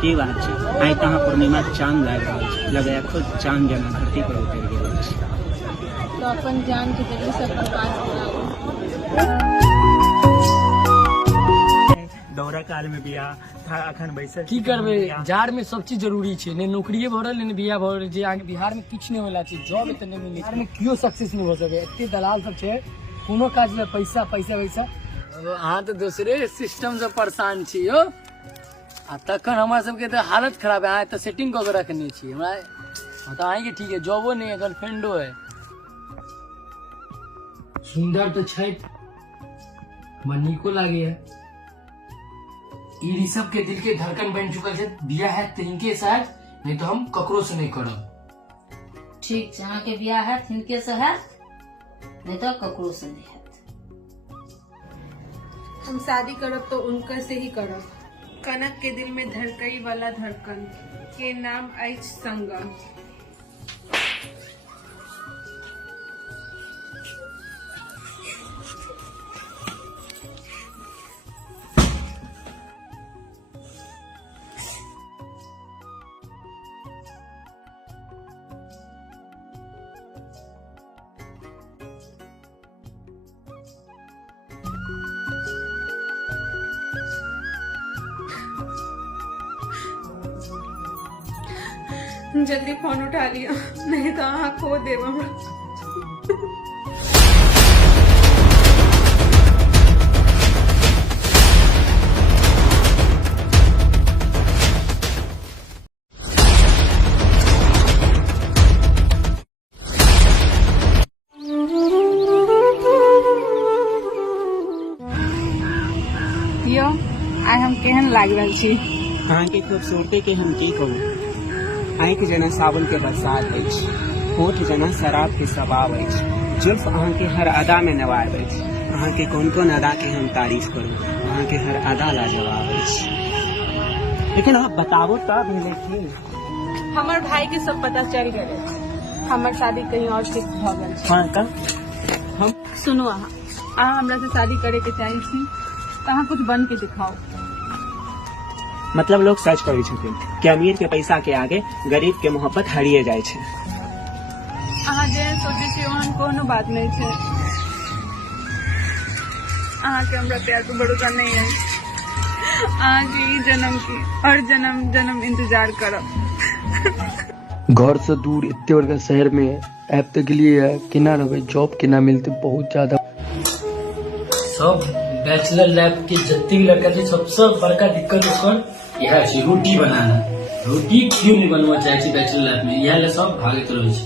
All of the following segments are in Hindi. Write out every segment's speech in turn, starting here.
की बात छै। आइ तऽ अहाँ पूर्णिमा चाँद लागि रहल छै, लगैया खुद चाँद जेना धरती पर उतरि गेल छै। तो अपन जान के जल्दी से अपन पास बुलाओ। दौरा काल में बियाह था, अखन बैसल की करबे, जाड़ में सब चीज जरूरी छै, ने नौकरिये भरल ने बियाह भरल जे आगे बिहार में किछ नहीं होला छै, जॉब एते नहीं मिले, बिहार में कियो सक्सेस नहीं हो सके, एते दलाल सब छै, कोनो काज में पैसा पैसा पैसा। अहाँ तो दूसरे सिस्टम से परेशान छी यो, आ तखन हमरा सबके तो हालत खराब है। अहाँ तो सेटिंग कऽ के रखने छी हमरा, बताएं कि ठीक है, जॉबो नहीं है, गर्लफ्रेंडो है, सुंदर तो छै, मनी को लागे है, ई ऋषभ के दिल के धड़कन बन चुकल है, बियाह है तिनके साथ, नहीं तो हम ककरो से नहीं करब। ठीक छै, अहाँ के बियाह है तिनके से है, नहीं तो ककरो से नहीं है। हम शादी करब तो उनका से ही करब। कनक के दिल में धड़कई वाला धड़कन के नाम अछि संगम। जल्दी फोन उठा लिया, नहीं तो अहाँ खो देव हमरा। यो आइ हम केहन लागि रहल छी? अहाँ के खूबसूरती के हम की कहूँ। आँखि जेना सावन के बरसात अछि, होठ जेना शराब के शबाब अछि, जुल्फ अहाँ के हर अदा में नवाब अछि। अहाँ के कोन कोन अदा के हम तारीफ करूँ, अहाँ के हर अदा लाजवाब अछि। लेकिन आप बताबो तब मिले की हमर भाई के सब पता चल गए, हमर शादी कहीं और फिक्स भ गेल छै। हाँ तब हम सुनू, अहाँ हमरा से शादी करे के चाहे छी तो अहाँ कुछ बन के दिखाओ। मतलब लोग सच कहै छथिन कि अमीर के पैसा के आगे गरीब के मोहब्बत हरिए जाए छै। अहाँ जे सोचे छी ओहन कोनो बात नहीं छै। अहाँ के हमरा प्यार पे भरोसा नहीं है। अहाँ के ई जन्म की हर जन्म जन्म इंतजार करब। घर से दूर इतने बड़का शहर में ऐप तक लिए केना रहबै, जॉब केना मिलते, बहुत ज्यादा सब बैचलर लाइफ के जत्ते भी लड़का छै सबसे बड़का दिक्कत ओकर यह छै रोटी बनाना। रोटी क्यों नहीं बनवा चाहे छी बैचलर लाइफ में, यह ले सब भागत रहे छै।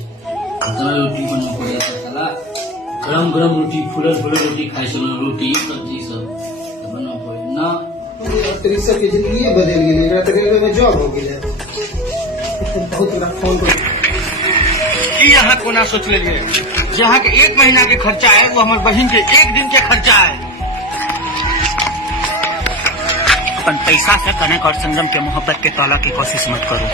इतना रोटी बनवा पड़े छै, साला गरम गरम रोटी, फुलल फुलल रोटी खाइ छै, रोटी सब्जी सब बनवा पड़े ना। ऋषभ के जिंदगी बदल गेलै, एकरा तऽ रेलवे में जॉब हो गेलै। बहुत बड़ा फोन कर ई अहाँ कोना सोच लेलिए जे अहाँ के 1 महीना के खर्चा है वो हमर बहिन के 1 दिन के खर्चा है। अपन पैसा से कनक और संगम के मोहब्बत के तोला की कोशिश मत करो।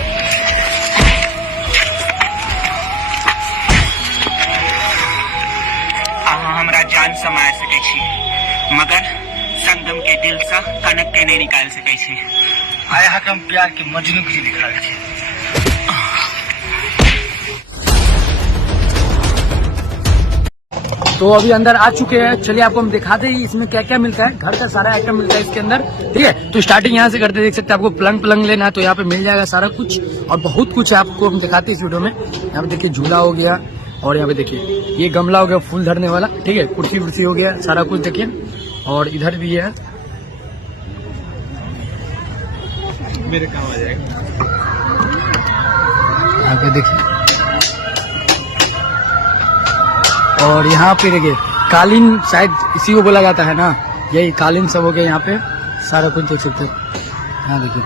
अहाँ हमरा जान समा सके छी, मगर संगम के दिल से कनक के नहीं निकाल सके छी। आय अहाँ के हम प्यार के मजनू की दिखा छी। तो अभी अंदर आ चुके हैं, चलिए आपको हम दिखाते हैं इसमें क्या क्या मिलता है। घर का सारा आइटम मिलता है इसके अंदर, ठीक है। तो स्टार्टिंग यहाँ से करते, देख सकते हैं आपको पलंग लेना है तो यहाँ पे मिल जाएगा सारा कुछ, और बहुत कुछ है आपको हम दिखाते हैं इस वीडियो में। यहाँ पे देखिए झूला हो गया, और यहाँ पे देखिए ये गमला हो गया फूल धरने वाला, ठीक है। कुर्सी वुर्सी हो गया, सारा कुछ देखिए, और इधर भी है, मेरे काम आ जाएगा। यहाँ पे देखिए, और यहाँ पे देखिए कालीन, शायद इसी को बोला जाता है ना, यही कालीन सब हो गया यहाँ पे, सारा कुछ देख सकते हैं। यहाँ देखिए,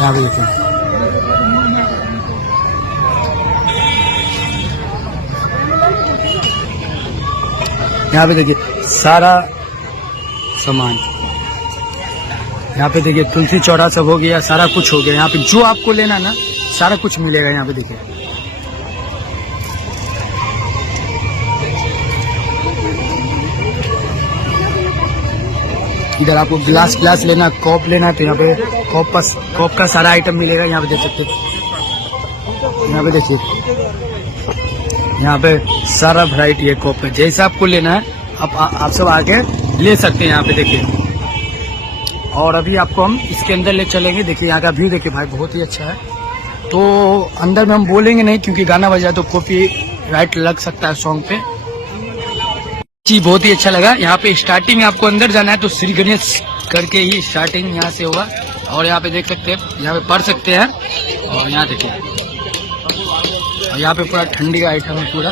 यहाँ पे देखिए, यहाँ पे देखिए सारा सामान, यहाँ पे देखिए तुलसी चौड़ा सब हो गया, सारा कुछ हो गया। यहाँ पे जो आपको लेना ना सारा कुछ मिलेगा। यहाँ पे देखिए इधर आपको ग्लास लेना, कप लेना है तो यहाँ पे कप का सारा आइटम मिलेगा। यहाँ पे देख सकते हैं, यहाँ पे देखिए, यहाँ पे सारा वैरायटी है कप का। जैसा आपको लेना है आप सब आके ले सकते हैं। यहाँ पे देखिए, और अभी आपको हम इसके अंदर ले चलेंगे। देखिए यहाँ का व्यू देखिए भाई, बहुत ही अच्छा है। तो अंदर में हम बोलेंगे नहीं क्योंकि गाना बजा तो कॉपीराइट लग सकता है सॉन्ग पे। जी बहुत ही अच्छा लगा। यहाँ पे स्टार्टिंग में आपको अंदर जाना है तो श्री गणेश करके ही स्टार्टिंग यहाँ से होगा। और यहाँ पे देख सकते हैं, यहाँ पे पढ़ सकते हैं। और यहाँ देखिए, और यहाँ पे पूरा ठंडी का आइटम है पूरा।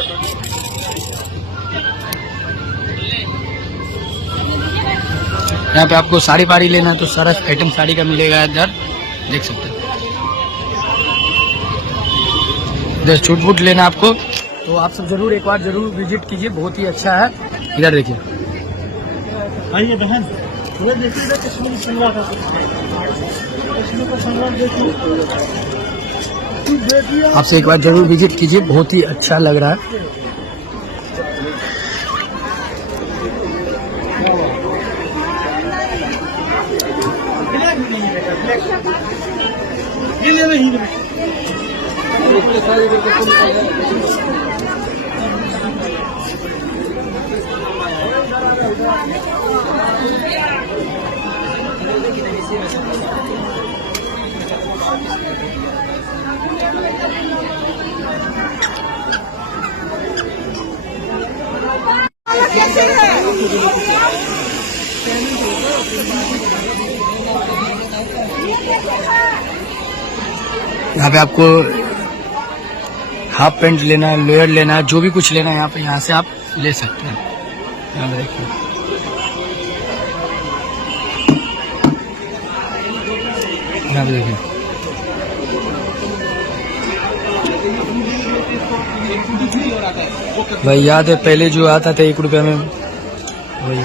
यहाँ पे आपको साड़ी पाड़ी लेना है तो सारा आइटम साड़ी का मिलेगा इधर, देख सकते हैं। इधर छूट बूट लेना आपको तो आप सब जरूर एक बार जरूर विजिट कीजिए, बहुत ही अच्छा है। इधर देखिए, आइए बहन, वो देखिए कश्मीरी सलवार देखिए। आपसे एक बार जरूर विजिट कीजिए, बहुत ही अच्छा लग रहा है। यहाँ पे आपको हाफ पैंट लेना है, लोअर लेना है, जो भी कुछ लेना है यहाँ पे, यहाँ से आप ले सकते हैं। यहाँ पे देखिए, यहाँ पे देखिए, भाई याद है पहले जो आता था 1 रुपया में, वही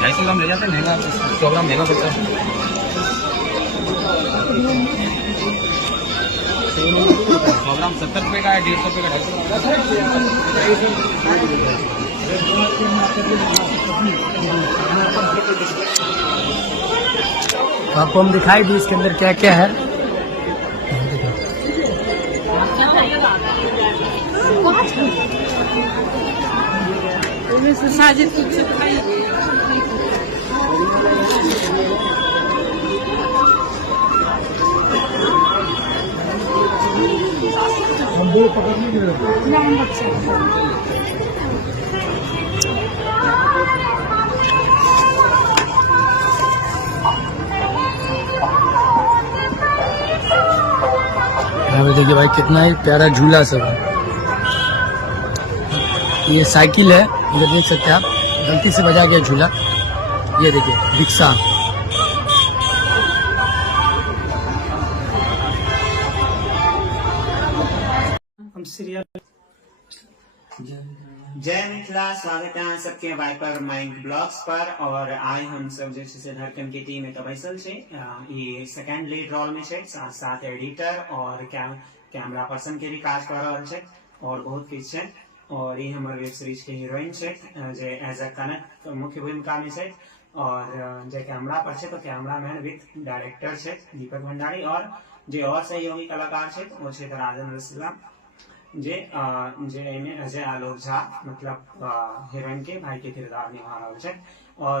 250 ग्राम ले जाते हैं, महंगा 100 ग्राम महंगा पड़ता है। 100 ग्राम 70 रुपये का है, 150 रुपये का। आपको हम दिखाई दी इसके अंदर क्या क्या है। साजिद कुछ खाई यहाँ पे देखिए भाई, कितना ही प्यारा झूला सब है। ये साइकिल है, इधर देख सकते हैं आप, गलती से बजा गया झूला। ये देखिए रिक्शा, हम सीरियल। जय मिथिला, स्वागत है सबके वाइपर माइंड ब्लॉग्स पर। और आज हम सब जैसे धड़कन की टीम एक बैसल छे। ये सेकंड लीड रोल में छे, साथ एडिटर और कैमरा पर्सन के भी काज कर रहल छे और बहुत किछ छे। और ये हमारे वेब सीरीज के हीरोइन छे जे एज अ कनक मुख्य भूमिका में छे। और जे कैमरा पर छे तो कैमरामैन विथ डायरेक्टर छे दीपक भंडारी। और जे और सहयोगी कलाकार छे वो छे राजन रसला जे ने अजय आलोक झा मतलब हीरोइन के भाई के किरदार निभा रहल छे। और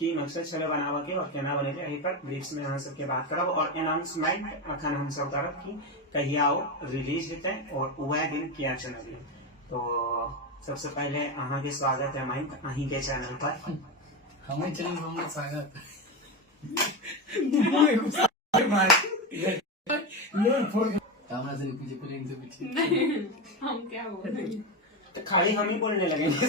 की मकसद छले बनावा के और केना बने एही पर ब्रीफ्स में अहाँ सबके बात करब। और अनाउंसमेंट अखन हम सब करब कि कहिया वो रिलीज हेतै और वह दिन क्या चैनल। तो सबसे पहले अहाँ के स्वागत है माइक अहीं के चैनल पर। हमें चैनल में स्वागत। कैमरा से पीछे प्लेन से पीछे हम क्या बोल रहे तो खाली हम ही बोलने लगेंगे।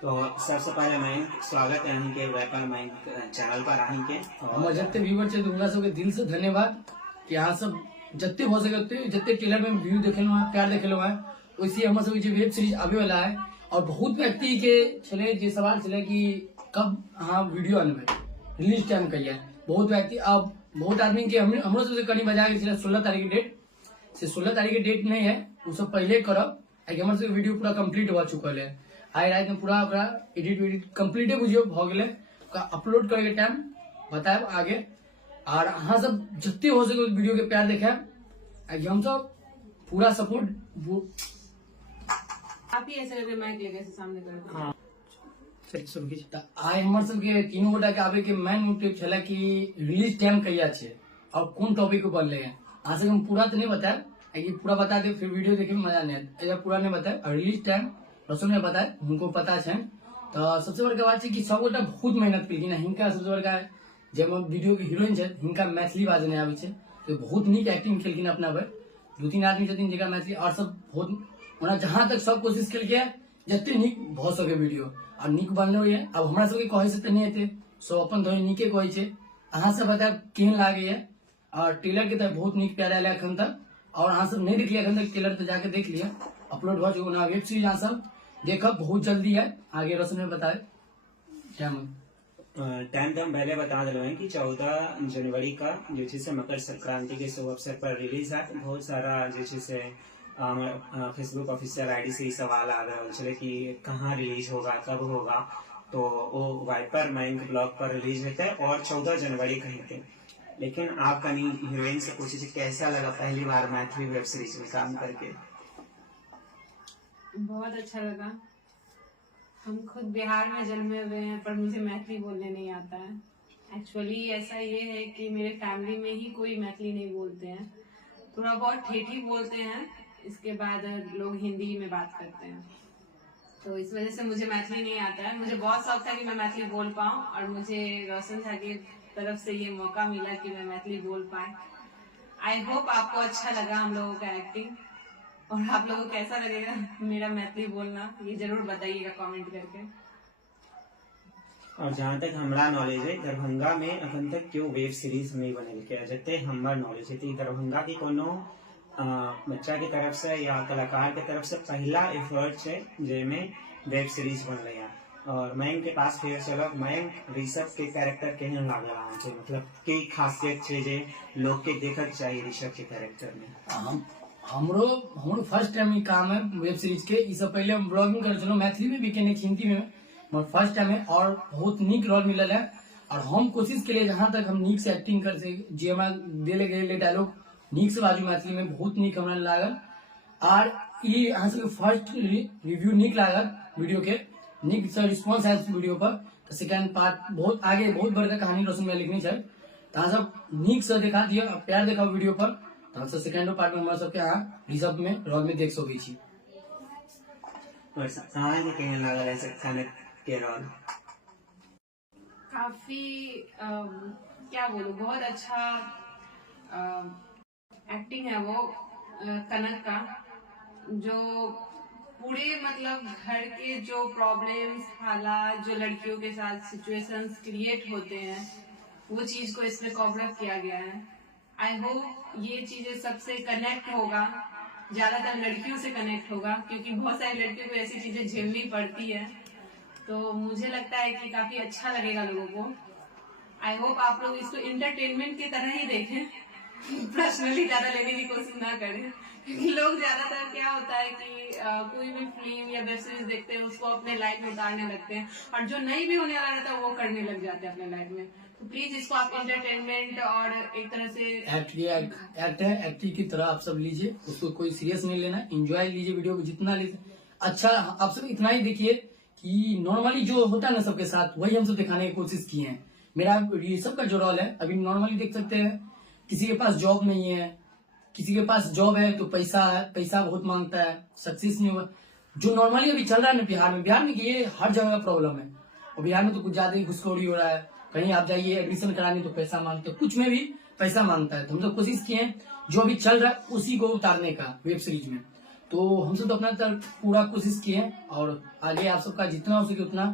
तो सबसे पहले मैं स्वागत है अहीं के वेपन माइंड चैनल पर अहीं के। हमारे जत्ते व्यूवर छे तुमरा सबके दिल से धन्यवाद कि अहाँ सब जत्ते हो सके ओते जत्ते ट्रेलर में व्यू देखेलो है, प्यार देखेलो है, वैसे हमर सब जे वेब सीरीज आवे वाला है। और बहुत व्यक्ति के छले जे सवाल छले कि कब अहाँ वीडियो आनबे, रिलीज टाइम कहिया। बहुत व्यक्ति अब बहुत आदमी के हमरो सबसे कड़ी बजा के 16 तारीख के डेट से 16 तारीख के डेट नहीं है, वो सब पहले करब। हमर सबके वीडियो पूरा कंप्लीट हो चुकल है। आइ रात में पूरा ओकरा एडिट कंप्लीटे बुझियो भ गेलै, ओकरा अपलोड करे के टाइम बताएब आगे। और अहाँ सब जत्ते हो सके वीडियो के प्यार देखाएब, हम सब पूरा सपोर्ट। आप ही ऐसे करके माइक लेके ऐसे सामने कर। हाँ आइ हमर सबके तीनों गोटा के आबे के मेन मोटिव छला कि रिलीज टाइम कहिया छै और कोन टॉपिक पर बनले है। अहाँ सबके हम पूरा तो नहीं बताएब, ये पूरा बता दे फिर वीडियो देखे में मजा नहीं आए। एजा पूरा नहीं बताए और रिलीज टाइम रसुन ने बताए, उनको पता है। तो सबसे बड़का बात है कि सब गोटा बहुत मेहनत केलखिन। हिनका सबसे बड़का जब वीडियो के हीरोइन है हिनका मैथिली बाजे नहीं आवे छै, तो बहुत नीक एक्टिंग केलखिन अपना पर। 2-3 आदमी छथिन जेकरा मैथिली और सब बहुत ओना जहां तक सब कोशिश केलकै जते नीक भ सके वीडियो और नीक बनलो ये। अब हमरा सबके कहे से त नहीं हेते, सो अपन धोनी नीके कहै छै। अहाँ सब बताएब केहन लागे है और ट्रेलर के तो बहुत नीक प्यार आयल एखन तक। और अहाँ सब नहीं देखलिए एखन तक ट्रेलर तो जाके देख लिया, अपलोड भ चुका ना। वेब सीरीज अहाँ सब देखब बहुत जल्दी है। आगे रोशन में बताए टाइम तो हम पहले बता दिल हैं कि 14 जनवरी का जो से मकर संक्रांति के शुभ अवसर पर रिलीज है। बहुत सारा जो से फेसबुक ऑफिशियल आईडी से ही सवाल आ रहा है कि कहाँ रिलीज होगा, कब होगा। तो वो वाइपर मयंक ब्लॉग पर रिलीज होते हैं और 14 जनवरी कहीं थे। लेकिन आप कहीं हीरोइन से पूछे कैसा लगा पहली बार मैथिली वेब सीरीज में काम करके? बहुत अच्छा लगा। हम खुद बिहार में जन्मे हुए हैं पर मुझे मैथिली बोलने नहीं आता है। एक्चुअली ऐसा ये है कि मेरे फैमिली में ही कोई मैथिली नहीं बोलते हैं, थोड़ा बहुत ठेठी बोलते हैं, इसके बाद लोग हिंदी में बात करते हैं। तो इस वजह से मुझे मैथिली नहीं आता है। मुझे बहुत शौक था कि मैं मैथिली बोल पाऊँ और मुझे रोशन झा की तरफ से ये मौका मिला कि मैं मैथिली बोल पाए। आई होप आपको अच्छा लगा हम लोगों का एक्टिंग, और आप लोगों को कैसा लगेगा मेरा मैथिली बोलना ये जरूर बताइएगा कमेंट करके। और जहाँ तक हमारा नॉलेज है दरभंगा में अखन तक क्यों वेब सीरीज नहीं बनल के, जते हमार नॉलेज है दरभंगा की कोनो बच्चा की तरफ से या कलाकार की तरफ से पहला एफर्ट है जेमें वेब सीरीज बन रही है। और मयंक के पास फिर चलो मयंक ऋषभ के कैरेक्टर केहन लाग रहा है, मतलब की खासियत है जे लोग के देखक चाहिए ऋषभ के कैरेक्टर में? हमरो फर्स्ट टाइम काम है वेब सीरीज के। इस पहले हम ब्लॉगिंग कर चलो मैथिली में भी केने हिंदी में, मगर फर्स्ट टाइम है और बहुत नीक रोल मिलल है। और हम कोशिश के लिए जहां तक हम नीक से एक्टिंग कर सके, जे हमरा देले गए डायलॉग नीक से बाजू मैथिली में बहुत नीक हमरा लागल। और ये अहाँ सबके फर्स्ट रिव्यू नीक लागल वीडियो के, नीक से रिस्पॉन्स है वीडियो पर। तो सेकेंड पार्ट बहुत आगे बहुत बड़का कहानी रोशन में लिखनी है, तो अहाँ सब नीक से देखा दियो, प्यार देखा वीडियो पर। तो सेकेंड पार्ट में हमारा सबके यहाँ रिजर्व में रोल में देख सके छी। काफी क्या बोलूं, बहुत अच्छा एक्टिंग है वो कनक का, जो पूरे मतलब घर के जो प्रॉब्लम्स हालात जो लड़कियों के साथ सिचुएशंस क्रिएट होते हैं वो चीज को इसमें कवर अप किया गया है। आई होप ये चीजें सबसे कनेक्ट होगा, ज्यादातर लड़कियों से कनेक्ट होगा, क्योंकि बहुत सारी लड़कियों को ऐसी चीजें झेलनी पड़ती है। तो मुझे लगता है कि काफी अच्छा लगेगा लोगों को। आई होप आप लोग इसको इंटरटेनमेंट की तरह ही देखें, पर्सनली ज्यादा लेने की कोशिश ना करें, क्योंकि लोग ज्यादातर क्या होता है कि कोई भी फिल्म या वेब सीरीज देखते हैं उसको अपने लाइफ में उतारने लगते हैं, और जो नहीं भी होने वाला रहता है वो करने लग जाते हैं अपने लाइफ में। तो प्लीज इसको आप इंटरटेनमेंट और एक तरह से एक्टिंग की तरह आप सब लीजिए, उसको कोई सीरियस नहीं लेना, एंजॉय लीजिए वीडियो को जितना लीजिए। अच्छा आप सब इतना ही देखिए कि नॉर्मली जो होता है ना सबके साथ, वही हम सब दिखाने की कोशिश किए हैं। मेरा ये सबका जो रोल है अभी नॉर्मली देख सकते हैं, किसी के पास जॉब नहीं है, किसी के पास जॉब है तो पैसा है, पैसा बहुत मांगता है, सक्सेस नहीं हुआ। जो नॉर्मली अभी चल रहा है ना बिहार में ये हर जगह का प्रॉब्लम है। और बिहार में तो कुछ ज्यादा ही घुसखोरी हो रहा है, कहीं आप जाइए एडमिशन कराने तो पैसा मांगते हैं, कुछ में भी पैसा मांगता है। तो हम तो कोशिश किए हैं जो अभी चल रहा है उसी को उतारने का वेब सीरीज में। तो हम सब तो अपना तरफ पूरा कोशिश किए हैं, और आगे आप सबका जितना हो सके उतना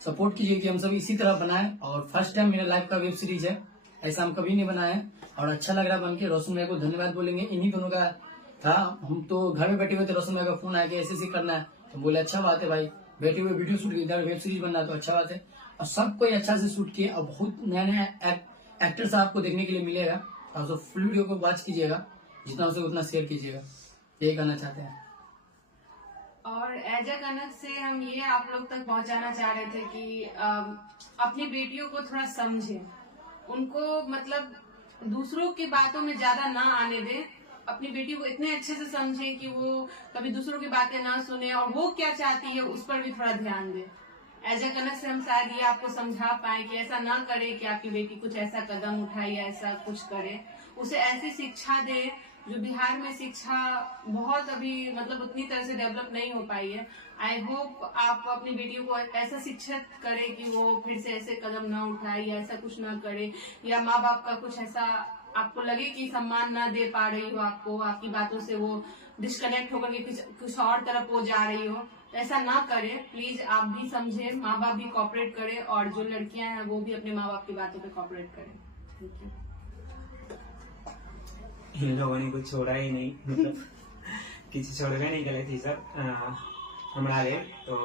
सपोर्ट कीजिए कि हम सब इसी तरह बनाए। और फर्स्ट टाइम मेरा लाइफ का वेब सीरीज है, ऐसा हम कभी नहीं बनाए हैं, और अच्छा लग रहा है बनके। रोशन भाई को धन्यवाद बोलेंगे, इन्हीं दोनों का था। हम तो घर में बैठे हुए थे, रोशन भाई का फोन आया कि ऐसे करना है, तो बोले अच्छा बात है भाई, बैठे हुए वीडियो शूट इधर वेब सीरीज बनना तो अच्छा बात है। और सब कोई अच्छा से शूट किए, और बहुत नया नया एक्टर्स आपको देखने के लिए मिलेगा। और सब फुल वीडियो को वॉच कीजिएगा, जितना हो सके उतना शेयर कीजिएगा, यही कहना चाहते हैं। और एज अ कनक से हम ये आप लोग तक पहुंचाना चाह रहे थे कि अपनी बेटियों को थोड़ा समझें, उनको मतलब दूसरों की बातों में ज्यादा ना आने दें, अपनी बेटी को इतने अच्छे से समझें कि वो कभी दूसरों की बातें ना सुने और वो क्या चाहती है उस पर भी थोड़ा ध्यान दें। एज अ कनक से हम शायद ये आपको समझा पाए कि ऐसा ना करे कि आपकी बेटी कुछ ऐसा कदम उठाए या ऐसा कुछ करे, उसे ऐसी शिक्षा दे जो बिहार में शिक्षा बहुत अभी मतलब उतनी तरह से डेवलप नहीं हो पाई है। आई होप आप अपनी बेटियों को ऐसा शिक्षित करें कि वो फिर से ऐसे कदम ना उठाए या ऐसा कुछ ना करे, या माँ बाप का कुछ ऐसा आपको लगे कि सम्मान ना दे पा रही हो आपको, आपकी बातों से वो डिस्कनेक्ट होकर के कुछ और तरफ वो जा रही हो, ऐसा ना करें। प्लीज आप भी समझे, माँ बाप भी कॉपरेट करें और जो लड़कियां हैं वो भी अपने माँ बाप की बातों पे कॉपरेट करें। Thank you. इन लोगों ने कुछ छोड़ा ही नहीं, मतलब किसी छोड़बे नहीं करे थी सर हमारा ले। तो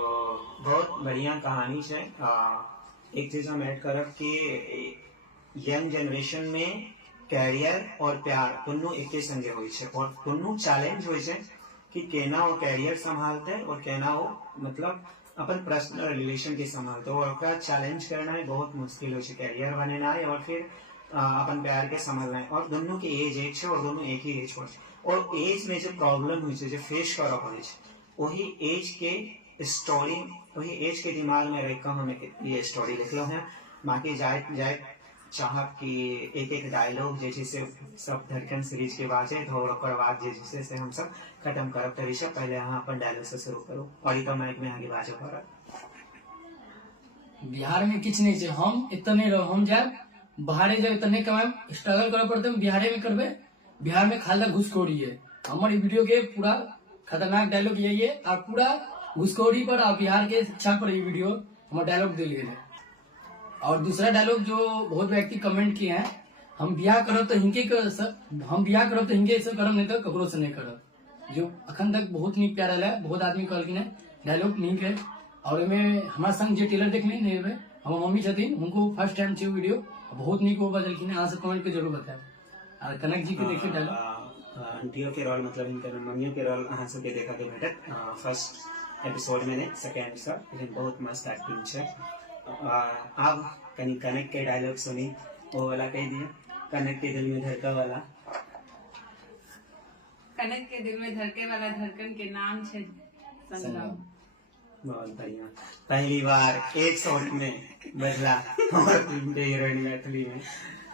बहुत बढ़िया कहानी है। एक चीज हम ऐड करब कि यंग जनरेशन में कैरियर और प्यार दोनों एके संगे होई छे और दोनों चैलेंज होई छे कि केना वो कैरियर संभालते और केना वो मतलब अपन पर्सनल रिलेशन के संभालते और ओकरा चैलेंज करना है बहुत मुश्किल हो छे, कैरियर बनेना है और फिर अपन प्यार के संभालना है। और दोनों के एज एक छे और दोनों एक ही एज पर और एज में जो प्रॉब्लम हुई छे जो फेस करा पड़े छे वही एज के स्टोरी, वही एज के दिमाग में रह हमें ये स्टोरी लिखलो है। बाकी जाए चाह कि एक एक डायलॉग जैसे से सब धड़कन सीरीज के बाद और बाद जैसे से हम सब खत्म करब। तो ऋषभ पहले यहाँ अपन डायलॉग से शुरू करो और तो माइक में आगे बाजो कर। बिहार में किछ नहीं छे, हम इतने रहो, हम जाए बाहरे जाए इतने कमाए स्ट्रगल करे पड़ते हम बिहारे में करबे। बिहार में खाली घुसखोरी है। हमारी वीडियो के पूरा खतरनाक डायलॉग यही है और पूरा घुसखोरी पर और बिहार के शिक्षा पर ये वीडियो हमारा डायलॉग दिल गए है। और दूसरा डायलॉग जो बहुत व्यक्ति कमेंट किए हैं, हम ब्याह करब तो हिंके हम ब्याह करब तो हिंके से करब नहीं तो ककरो से नहीं करब, जो अखन तक बहुत नीक प्यार है। बहुत आदमी कहलखिन है डायलॉग नीक है। और हमारे संग जो टेलर देखने नहीं हुए हम मम्मी छथिन, उनको फर्स्ट टाइम छे वीडियो बहुत नीक हो बजलखिन। यहाँ से कमेंट के जरूर बताए। और कनक जी के देखिए डायलॉग आंटियों के रोल मतलब इनके मम्मियों के रोल अहाँ सबके देखा के भेटत फर्स्ट एपिसोड में ने सेकेंड एपिसोड लेकिन बहुत मस्त एक्टिंग छे। अब कनी कनक के डायलॉग सुनी वो वाला कह दिए, कनक के दिल में धड़का वाला। कनक के दिल में धड़के वाला धड़कन के नाम छे संग्राम। बहुत बढ़िया, पहली बार एक शॉट में बदला हमारे फिल्म के हीरोइन मैथिली में।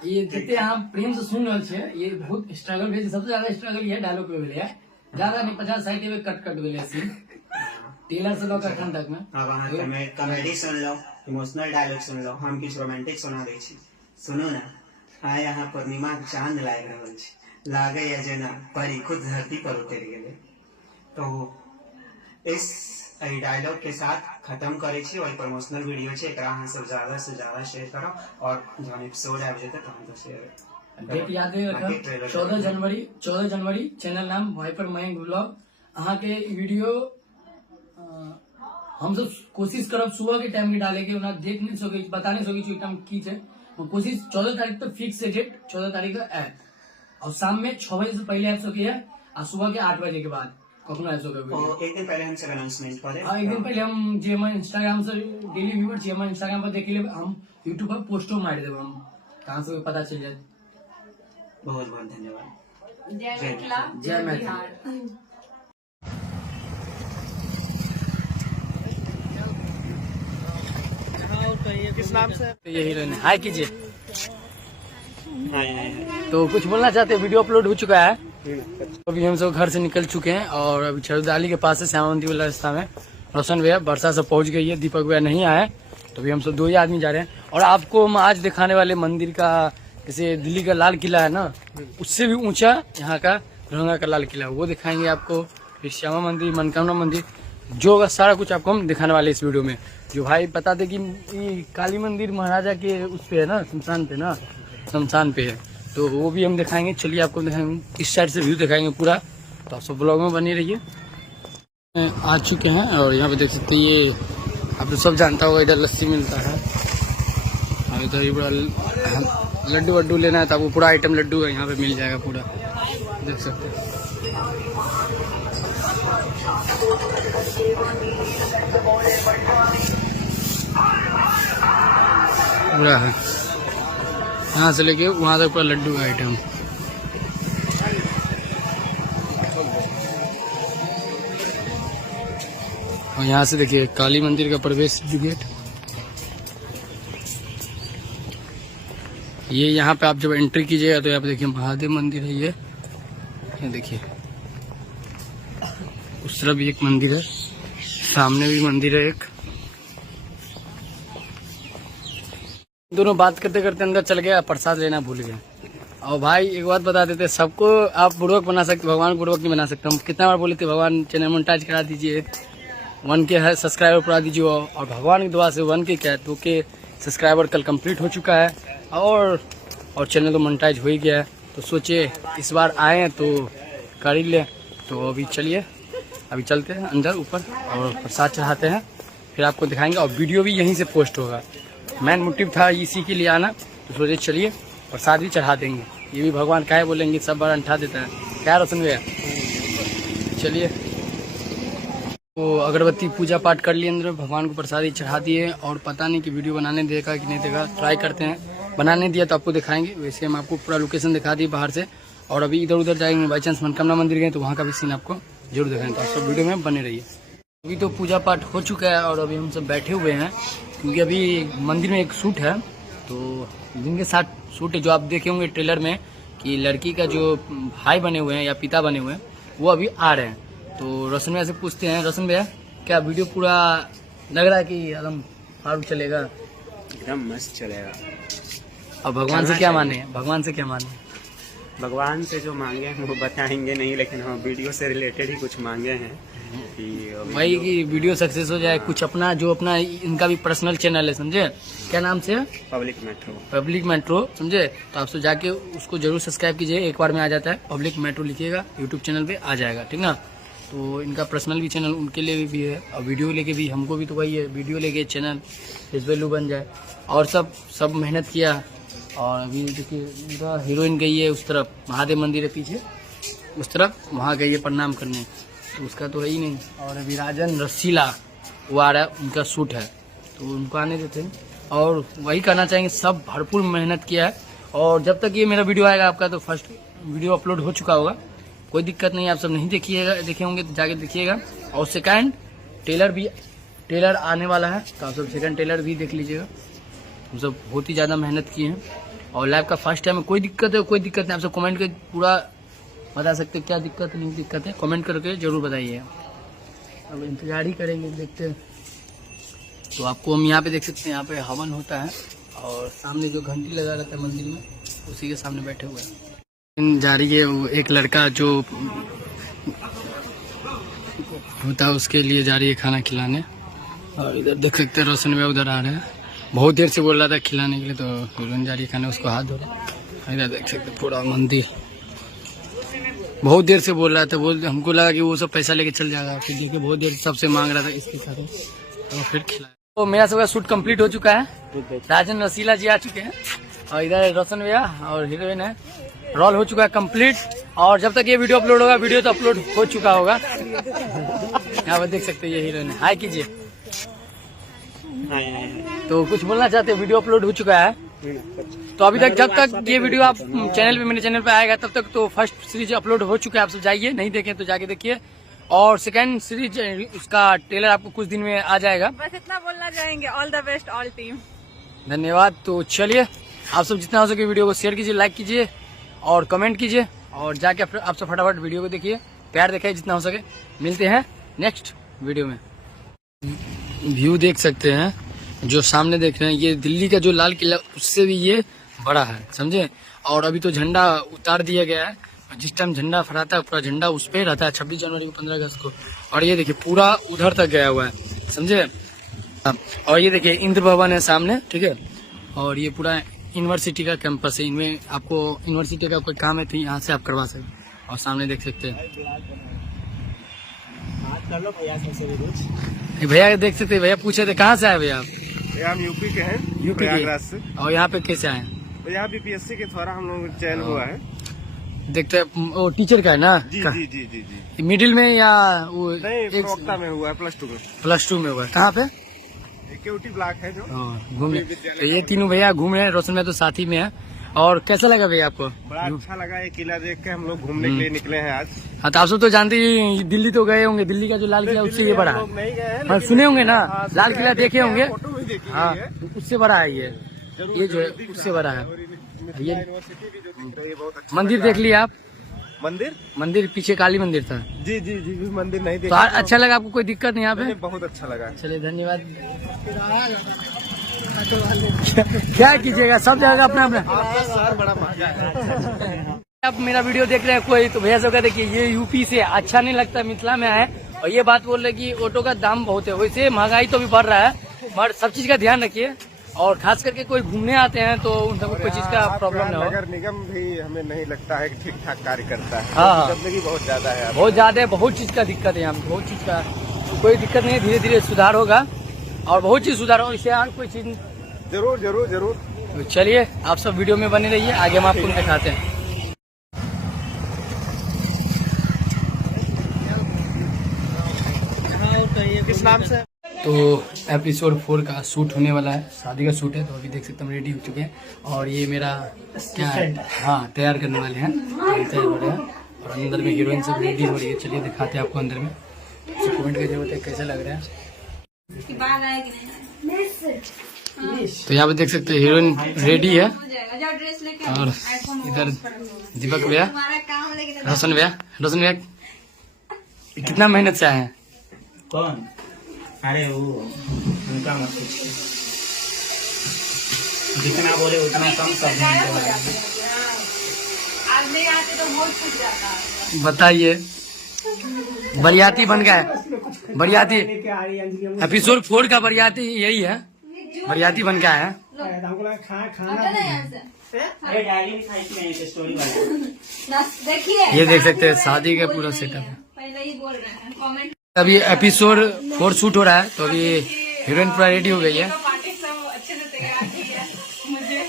ये जितने हम प्रेम से सुन रहे छे ये बहुत स्ट्रगल भेल। सबसे ज्यादा स्ट्रगल ये डायलॉग पे भेले है, ज्यादा नहीं 50-60 में कट भेले सीन टेलर से लोग अखन तक में। अब अहाँ कॉमेडी सुन लो, इमोशनल डायलॉग सुन लो, हम किछ रोमांटिक सुना दै छी। सुनो ना, आय यहाँ पूर्णिमा के चांद लाग रहल छै, लागे या जेना परी खुद धरती पर उतर गेले। तो इस डायलॉग के साथ खत्म करे छी और प्रमोशनल वीडियो छै, एकरा अहाँ सब ज्यादा से ज्यादा शेयर करो और जब एपिसोड आबि जेतै तो हम तो शेयर डेट याद रखब 14 जनवरी चैनल नाम वाइपर मयंक ब्लॉग। अहाँ के वीडियो हम सब कोशिश करब सुबह के टाइम में डाले के, उन्हें देख नहीं सके बता नहीं सके टाइम की छे। कोशिश 14 तारीख तक फिक्स है डेट, 14 तारीख का ऐप और शाम में 6 बजे से पहले आ सके है और सुबह के 8 बजे के बाद कखनो आ सके वीडियो। एक दिन पहले हम सब अनाउंसमेंट करे। एक दिन पहले हम जे हम इंस्टाग्राम से डेली व्यूअर छे, हम इंस्टाग्राम पर देख ले, हम यूट्यूब पर पोस्टो मार देब, हम कहां से पता चल जाए। बहुत बहुत धन्यवाद। जय मिथिला, जय बिहार। किस नाम से? ये हीरोइन हाय कीजिए। तो कुछ बोलना चाहते हैं? वीडियो अपलोड हो चुका है, अभी हम सब घर से निकल चुके हैं और अभी छरुदाली के पास से श्यामा मंदिर वाला रास्ता में रोशन भैया वर्षा से पहुंच गई है, दीपक भैया नहीं आए, तो अभी हम सब 2 ही आदमी जा रहे हैं। और आपको हम आज दिखाने वाले मंदिर का, जैसे दिल्ली का लाल किला है ना, उससे भी ऊंचा यहाँ का दरभंगा का लाल किला, वो दिखाएंगे आपको। फिर श्यामा मंदिर, मनकामना मंदिर, जो होगा सारा कुछ आपको हम दिखाने वाले इस वीडियो में। जो भाई बता दे कि काली मंदिर महाराजा के उस पे है ना, शमशान पे है, तो वो भी हम दिखाएंगे। चलिए आपको दिखाएंगे, इस साइड से व्यू दिखाएंगे पूरा, तो आप सब ब्लॉग में बने रहिए। आ चुके हैं और यहाँ पे देख सकते हैं, ये आप तो सब जानता होगा, इधर लस्सी मिलता है और इधर ही पूरा लड्डू वड्डू लेना है तो आपको पूरा आइटम लड्डू है यहाँ पे मिल जाएगा पूरा। देख सकते हैं। पूरा है यहाँ से लेके वहाँ तक पूरा लड्डू का आइटम। और यहाँ से देखिए काली मंदिर का प्रवेश गेट। ये यहाँ पे आप जब एंट्री कीजिएगा तो यहाँ पे देखिए महादेव मंदिर है। ये देखिए उस तरफ भी एक मंदिर है, सामने भी मंदिर है एक। दोनों बात करते करते अंदर चल गया, प्रसाद लेना भूल गया। और भाई एक बात बता देते, सबको आप बुड़वक बना सकते, भगवान बुड़वक नहीं बना सकते। हम कितना बार बोले थे भगवान चैनल मोनेटाइज करा दीजिए, 1K सब्सक्राइबर बढ़ा दीजिए। और भगवान की दुआ से 1K क्या 2K सब्सक्राइबर कल कंप्लीट हो चुका है और चैनल तो मोनेटाइज हो ही गया है। तो सोचे इस बार आए हैं तो कर ही ले। तो अभी चलिए, अभी चलते हैं अंदर ऊपर और प्रसाद चढ़ाते हैं, फिर आपको दिखाएंगे। और वीडियो भी यहीं से पोस्ट होगा। मेन मोटिव था इसी के लिए आना, तो सोचे चलिए प्रसाद भी चढ़ा देंगे। ये भी भगवान काहे बोलेंगे, सब बार अंठा देता है क्या रोशन भैया। चलिए तो अगरबत्ती पूजा पाठ कर लिए, अंदर भगवान को प्रसादी चढ़ा दिए। और पता नहीं कि वीडियो बनाने देगा कि नहीं देगा, ट्राई करते हैं। बनाने दिया तो आपको दिखाएंगे। वैसे हम आपको पूरा लोकेशन दिखा दिए बाहर से। और अभी इधर उधर जाएंगे, बाई चांस मनकामना मंदिर गए तो वहाँ का भी सीन आपको जरूर दिखाएंगे। तो आप सब वीडियो में बने रहिए। अभी तो पूजा पाठ हो चुका है और अभी हम सब बैठे हुए हैं, क्योंकि अभी मंदिर में एक शूट है। तो जिनके साथ शूट है, जो आप देखे होंगे ट्रेलर में कि लड़की का जो भाई बने हुए हैं या पिता बने हुए हैं, वो अभी आ रहे हैं। तो रोशन भैया से पूछते हैं, रोशन भैया क्या वीडियो पूरा लग रहा है कि एकदम फाड़ू चलेगा? एकदम मस्त चलेगा। और भगवान से क्या माने, भगवान से क्या माने? भगवान से जो मांगे हैं वो बताएंगे नहीं, लेकिन हम वीडियो से रिलेटेड ही कुछ मांगे हैं कि वही कि वीडियो सक्सेस हो जाए। कुछ अपना जो अपना इनका भी पर्सनल चैनल है, समझे क्या नाम से? पब्लिक मेट्रो, समझे। तो आप सब जाके उसको जरूर सब्सक्राइब कीजिए, एक बार में आ जाता है। पब्लिक मेट्रो लिखिएगा, यूट्यूब चैनल पे आ जाएगा, ठीक ना। तो इनका पर्सनल भी चैनल उनके लिए भी है, और वीडियो लेके भी हमको भी तो वही है, वीडियो लेके चैनल फेस वैल्यू बन जाए। और सब मेहनत किया। और अभी देखिए हीरोइन गई है उस तरफ, महादेव मंदिर है पीछे उस तरफ, वहाँ गई है प्रणाम करने, तो उसका तो है ही नहीं। और अभी राजन रसीला वो आ रहा है, उनका शूट है, तो उनको आने देते हैं। और वही कहना चाहेंगे, सब भरपूर मेहनत किया है। और जब तक ये मेरा वीडियो आएगा आपका, तो फर्स्ट वीडियो अपलोड हो चुका होगा, कोई दिक्कत नहीं। आप सब नहीं देखे होंगे तो जाके देखिएगा। और सेकंड ट्रेलर आने वाला है, तो आप सब सेकंड ट्रेलर भी देख लीजिएगा। हम सब बहुत ही ज़्यादा मेहनत किए हैं। और लाइव का फर्स्ट टाइम है, कोई दिक्कत नहीं। आप सब कमेंट करके पूरा बता सकते हैं क्या दिक्कत नहीं दिक्कत है, कमेंट करके जरूर बताइए। अब इंतजार ही करेंगे, देखते हैं। तो आपको हम यहाँ पे देख सकते हैं, यहाँ पे हवन होता है और सामने जो घंटी लगा रहता है मंदिर में, उसी के सामने बैठे हुए हैं। जा रही है वो एक लड़का जो होता है उसके लिए जा रही है खाना खिलाने। और इधर देख सकते हैं रोशन भैया उधर आ रहे हैं, बहुत देर से बोल रहा था खिलाने के लिए, तो हीरोइन जा रही है खाने, उसको हाथ धो रहा। इधर देख सकते पूरा मंदिर, बहुत देर से बोल रहा था, हमको लगा कि वो सब पैसा लेके चल जाएगा, फिर देखिए बहुत देर सबसे मांग रहा था इसके साथ, तो फिर खिलाया। तो मेरा सबका शूट कंप्लीट हो चुका है। राजन रसीला जी आ चुके हैं और इधर रोशन भैया और हीरोइन है। रोल हो चुका है कंप्लीट। और जब तक ये वीडियो अपलोड होगा, वीडियो तो अपलोड हो चुका होगा। यहाँ पर देख सकते हैं ये हीरोइन है, हाय कीजिए। तो कुछ बोलना चाहते हैं? वीडियो अपलोड हो चुका है, तो अभी तक जब तक ये वीडियो आप चैनल पे, मेरे चैनल पे आएगा, तब तक तो फर्स्ट सीरीज अपलोड हो चुका है। आप सब जाइए, नहीं देखें तो जाके देखिए। और सेकंड सीरीज उसका ट्रेलर आपको कुछ दिन में आ जाएगा। बस इतना बोलना चाहेंगे, all the best all team. धन्यवाद। तो चलिए आप सब जितना हो सके वीडियो को शेयर कीजिए, लाइक कीजिए और कमेंट कीजिए। और जाके आप सब फटाफट वीडियो को देखिए, प्यार दिखाइए जितना हो सके। मिलते हैं नेक्स्ट वीडियो में। व्यू देख सकते हैं, जो सामने देख रहे हैं, ये दिल्ली का जो लाल किला उससे भी ये बड़ा है, समझे। और अभी तो झंडा उतार दिया गया है, जिस टाइम झंडा फहराता है पूरा झंडा उस पे रहता है, 26 जनवरी को, 15 अगस्त को। और ये देखिए पूरा उधर तक गया हुआ है, समझे। और ये देखिए इंद्र भवन है सामने, ठीक है। और ये पूरा यूनिवर्सिटी का कैंपस है, इनमें आपको यूनिवर्सिटी का कोई काम है तो यहाँ से आप करवा सकते। और सामने देख सकते हैं भैया, देख सकते हैं भैया पूछे थे कहाँ से आए भैया आप? हम यूपी के हैं, यूपी प्रयागराज से। और यहाँ पे कैसे आए? तो यहाँ बीपीएससी के द्वारा हम लोग चयन हुआ है। देखते हैं वो टीचर का है ना? जी जी जी जी जी। मिडिल में या वो नहीं, प्रवक्ता में हुआ है, +2 में। में हुआ है। कहाँ पे? केवटी ब्लॉक है जो घूमने। तो ये तीनों भैया घूम रहे हैं, रोशन में तो साथी में है। और कैसा लगा भैया आपको? बड़ा अच्छा लगा ये किला देख के। हम लोग घूमने के लिए निकले हैं आज। हाँ, तो आप सब तो जानते ही, दिल्ली तो गए होंगे। दिल्ली का जो लाल किला उससे ये बड़ा है। नहीं गए हैं, हाँ, सुने होंगे ना, हाँ, लाल किला देखे होंगे। फोटो भी देखी हाँ, है। उससे बड़ा है ये जो है उससे बड़ा है। ये यूनिवर्सिटी भी जो दिख रही है बहुत अच्छा। मंदिर देख लिया आप? मंदिर पीछे काली मंदिर था। जी जी जी भी मंदिर नहीं तो देखा। अच्छा लगा आपको? कोई दिक्कत नहीं यहाँ पे? बहुत अच्छा लगा। चलिए, धन्यवाद। क्या कीजिएगा, सब जगह अपना अपना। सर बड़ा महंगा है। आप मेरा वीडियो देख रहे हैं कोई, तो भैया सब कहते कि ये यूपी से अच्छा नहीं लगता, मिथिला में आए और ये बात बोल रहे कि ऑटो का दाम बहुत है। वैसे महंगाई तो भी बढ़ रहा है, मगर सब चीज का ध्यान रखिए। और खास करके कोई घूमने आते हैं तो उन सबको कोई चीज का प्रॉब्लम ना हो। नगर निगम भी हमें नहीं लगता है कि ठीक ठाक कार्य करता है। हाँ। गंदगी बहुत ज्यादा है। बहुत ज्यादा, बहुत चीज का दिक्कत है यहाँ पे, बहुत चीज का। कोई दिक्कत नहीं है, धीरे धीरे सुधार होगा और बहुत चीज सुधार होगा। इससे और कोई चीज जरूर जरूर जरूर। तो चलिए, आप सब वीडियो में बने रहिए, आगे हम आपको दिखाते हैं। किस नाम से? तो एपिसोड 4 का शूट होने वाला है, शादी का शूट है। तो अभी देख सकते हैं हम रेडी हो चुके हैं और ये मेरा क्या है, हाँ, तैयार करने वाले हैं, तैयार हो रहे हैं। और अंदर में हीरोइन सब रेडी हो रही है। चलिए दिखाते हैं आपको अंदर में। तो कमेंट की जरूरत है, कैसा लग रहा है। तो यहाँ पे देख सकते हैं हीरोइन रेडी है और इधर दीपक भैया, रोशन भैया कितना मेहनत से आए हैं। कौन? अरे वो उनका मत पूछिए, जितना बोले उतना कम सब बताइए, बरियाती बन गया है। बरियाती एपिसोड 4 का बरियाती यही है, बरियाती बन गया है। ये देख सकते हैं शादी का पूरा सेटअप। अभी एपिसोड 4 शूट हो रहा है, तो अभी हीरोइन पूरा रेडी हो गई है। अच्छे से तैयार की है मुझे,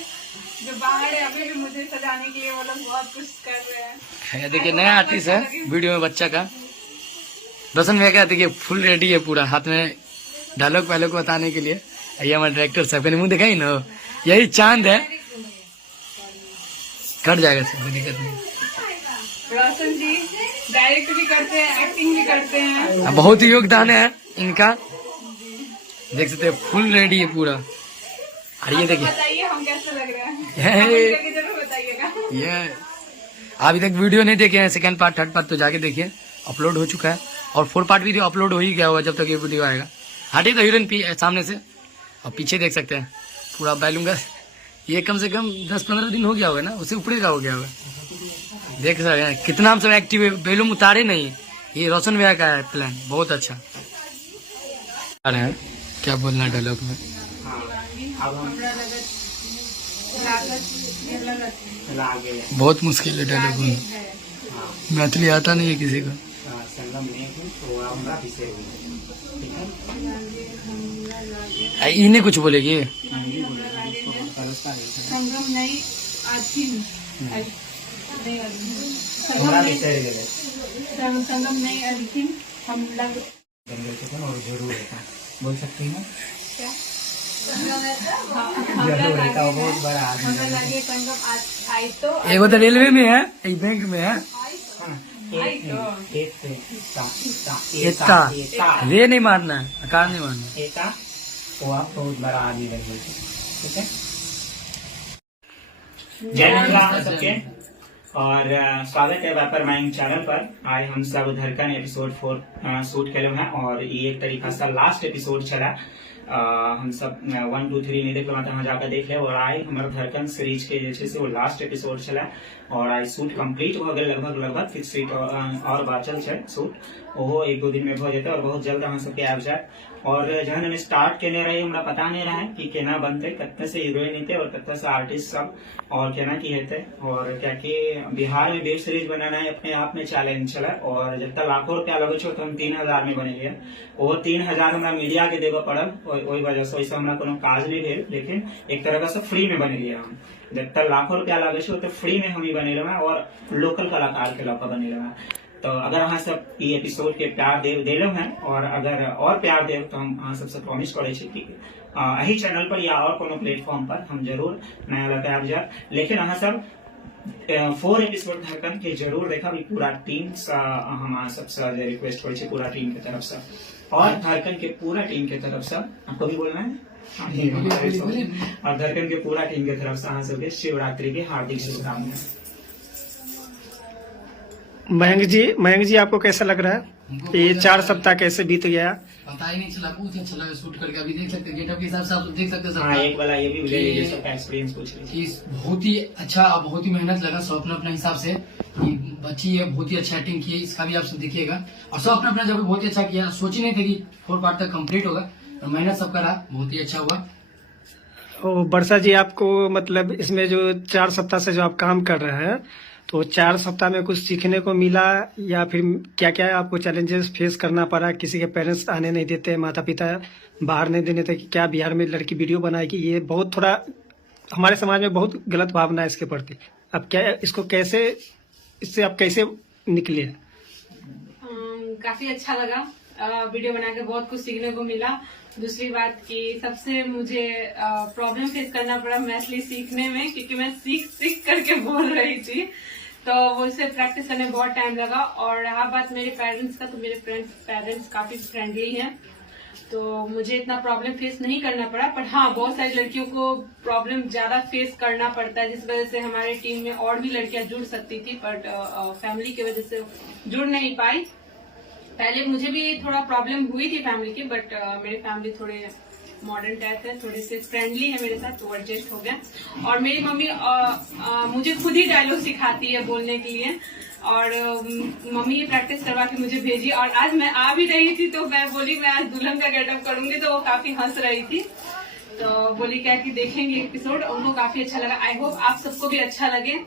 जो बाहर है अभी भी मुझे सजाने के लिए वो लोग बहुत कुछ कर रहे हैं। ये देखिए नया आर्टिस्ट है वीडियो में, बच्चा का रोशन भैया का। देखिए फुल रेडी है पूरा, हाथ में डायलॉग को बताने के लिए। ये हमारे डायरेक्टर साहब ने मुंह देखा ही ना, यही चांद है, कट जाएगा, कोई दिक्कत नहीं। रोशन जी डायरेक्ट भी करते हैं, एक्टिंग भी करते हैं, बहुत ही योगदान है इनका। देख सकते हैं फुल रेडी है पूरा। और ये देखिए, बताइए हम कैसे लग रहे हैं, कमेंट करके जरूर बताइएगा। ये अभी तक वीडियो नहीं देखे हैं, सेकंड पार्ट थर्ड पार्ट तो जाके देखिए, अपलोड हो चुका है। और 4 पार्ट वीडियो अपलोड हो ही गया होगा जब तक ये वीडियो आएगा। हटिए तो हीरोइन सामने से, और पीछे देख सकते हैं पूरा बैलून का। ये कम से कम 10-15 दिन हो गया होगा ना, उससे ऊपर का हो गया होगा। देख सकते हैं कितना हम सब एक्टिव है, बैलून उतारे नहीं। ये रोशन भैया का है प्लान, बहुत अच्छा। क्या बोलना डायलॉग में? बहुत मुश्किल है डायलॉग बोलना, मैथिली आता नहीं है किसी को। इन्हें कुछ बोलेगी? बोल सकती है एक तो रेलवे में है, एक बैंक में है। इतना रे नहीं मारना है, आकार नहीं मारना। वो आप बहुत बड़ा आदमी बन गए, ठीक है। जय मंगला सबके, और स्वागत है व्यापार माइंड चैनल पर। आज हम सब धड़कन एपिसोड 4 शूट करे हैं और ये एक तरीका से लास्ट एपिसोड चला। हम सब 1, 2, 3 नहीं देख पाते, वहाँ जाकर देख ले। और आज हमारा धड़कन सीरीज के जैसे से वो लास्ट एपिसोड चला और आज शूट कंप्लीट हो गए लगभग। फिर सीट और बाचल है शूट, वो 1-2 दिन में हो जाता है और बहुत जल्द हम सबके आब जाए। और जहन हम स्टार्ट केने रहे हमरा पता नहीं रहा है कि केना बनते, कत्ते से हीरोइन थे और कत्ते से आर्टिस्ट सब और केना की हेते। और क्या कि बिहार में वेब सीरीज बनाना है अपने आप में चैलेंज छे और जितना लाखों रुपया लगे छो तो हम 3000 में बनेलिए। वो 3000 हमरा मीडिया के देवे पड़ल, ओई वजह से वैसे हमरा कोनो काज नहीं भेल, लेकिन एक तरह से फ्री में बनेलिए हम। जितना लाखों रुपया लगे छो तो फ्री में हम ही बनेले और लोकल कलाकार के लौका बनेले। तो अगर अहाँ सब ई एपिसोड के प्यार देलो हैं और अगर और प्यार देव तो हम अहाँ सबसे प्रॉमिस करे छी कि यही चैनल पर या और कोनो प्लेटफॉर्म पर हम जरूर नया लगा आबि जाए। लेकिन अहाँ सब 4 एपिसोड धड़कन के जरूर देखा भी पूरा टीम से हम अहाँ सबसे रिक्वेस्ट करे छी पूरा टीम के तरफ से और धड़कन के पूरा टीम के तरफ से। आपको भी बोलना है और धड़कन के पूरा टीम के तरफ से अहाँ सबके शिवरात्रि के हार्दिक शुभकामनाएं। मयंक जी आपको कैसा लग रहा है ये 4 सप्ताह कैसे बीत गया? पता ही नहीं चला, बहुत अच्छा लगा शूट करके। अभी देख सकते हैं गेटअप के हिसाब से आप देख सकते हैं। हाँ, एक वाला ये भी ले लीजिए, सबका एक्सपीरियंस पूछ लीजिए। बहुत ही अच्छा, बहुत ही मेहनत लगा सब अपना अपना हिसाब से। बच्ची है, बहुत ही अच्छा एक्टिंग की है, इसका भी आप सब देखिएगा। और सब अपना अपना जगह बहुत ही अच्छा किया। सोची नहीं थे कि 4 पार्ट तक कंप्लीट होगा, और मेहनत सबका रहा, बहुत ही अच्छा हुआ। वर्षा जी, आपको मतलब इसमें जो 4 सप्ताह से जो आप काम कर रहे हैं, तो 4 सप्ताह में कुछ सीखने को मिला या फिर क्या क्या आपको चैलेंजेस फेस करना पड़ा? किसी के पेरेंट्स आने नहीं देते, माता पिता बाहर नहीं देने थे कि क्या बिहार में लड़की वीडियो बनाएगी, ये बहुत थोड़ा हमारे समाज में बहुत गलत भावना है इसके प्रति। अब क्या इसको कैसे, इससे आप कैसे निकले? काफी अच्छा लगा, वीडियो बना के बहुत कुछ सीखने को मिला। दूसरी बात कि सबसे मुझे प्रॉब्लम फेस करना पड़ा मैथिली सीखने में, क्योंकि मैं सीख करके बोल रही थी, तो वो उसे प्रैक्टिस करने में बहुत टाइम लगा। और रहा बात मेरे पेरेंट्स का, तो मेरे पेरेंट्स काफी फ्रेंडली हैं, तो मुझे इतना प्रॉब्लम फेस नहीं करना पड़ा। पर हाँ, बहुत सारी लड़कियों को प्रॉब्लम ज्यादा फेस करना पड़ता है, जिस वजह से हमारे टीम में और भी लड़कियां जुड़ सकती थी, बट फैमिली की वजह से जुड़ नहीं पाई। पहले मुझे भी थोड़ा प्रॉब्लम हुई थी फैमिली की, बट मेरी फैमिली थोड़े मॉडर्न टाइप है, थोड़े से फ्रेंडली है मेरे साथ, तो एडजस्ट हो गया। और मेरी मम्मी मुझे खुद ही डायलॉग सिखाती है बोलने के लिए, और मम्मी ये प्रैक्टिस करवा के मुझे भेजी। और आज मैं आ भी रही थी, तो मैं बोली मैं आज दुल्हन का गेटअप करूंगी, तो वो काफी हंस रही थी। तो बोली क्या कि देखेंगे एपिसोड, उनको काफी अच्छा लगा। आई होप आप सबको भी अच्छा लगे,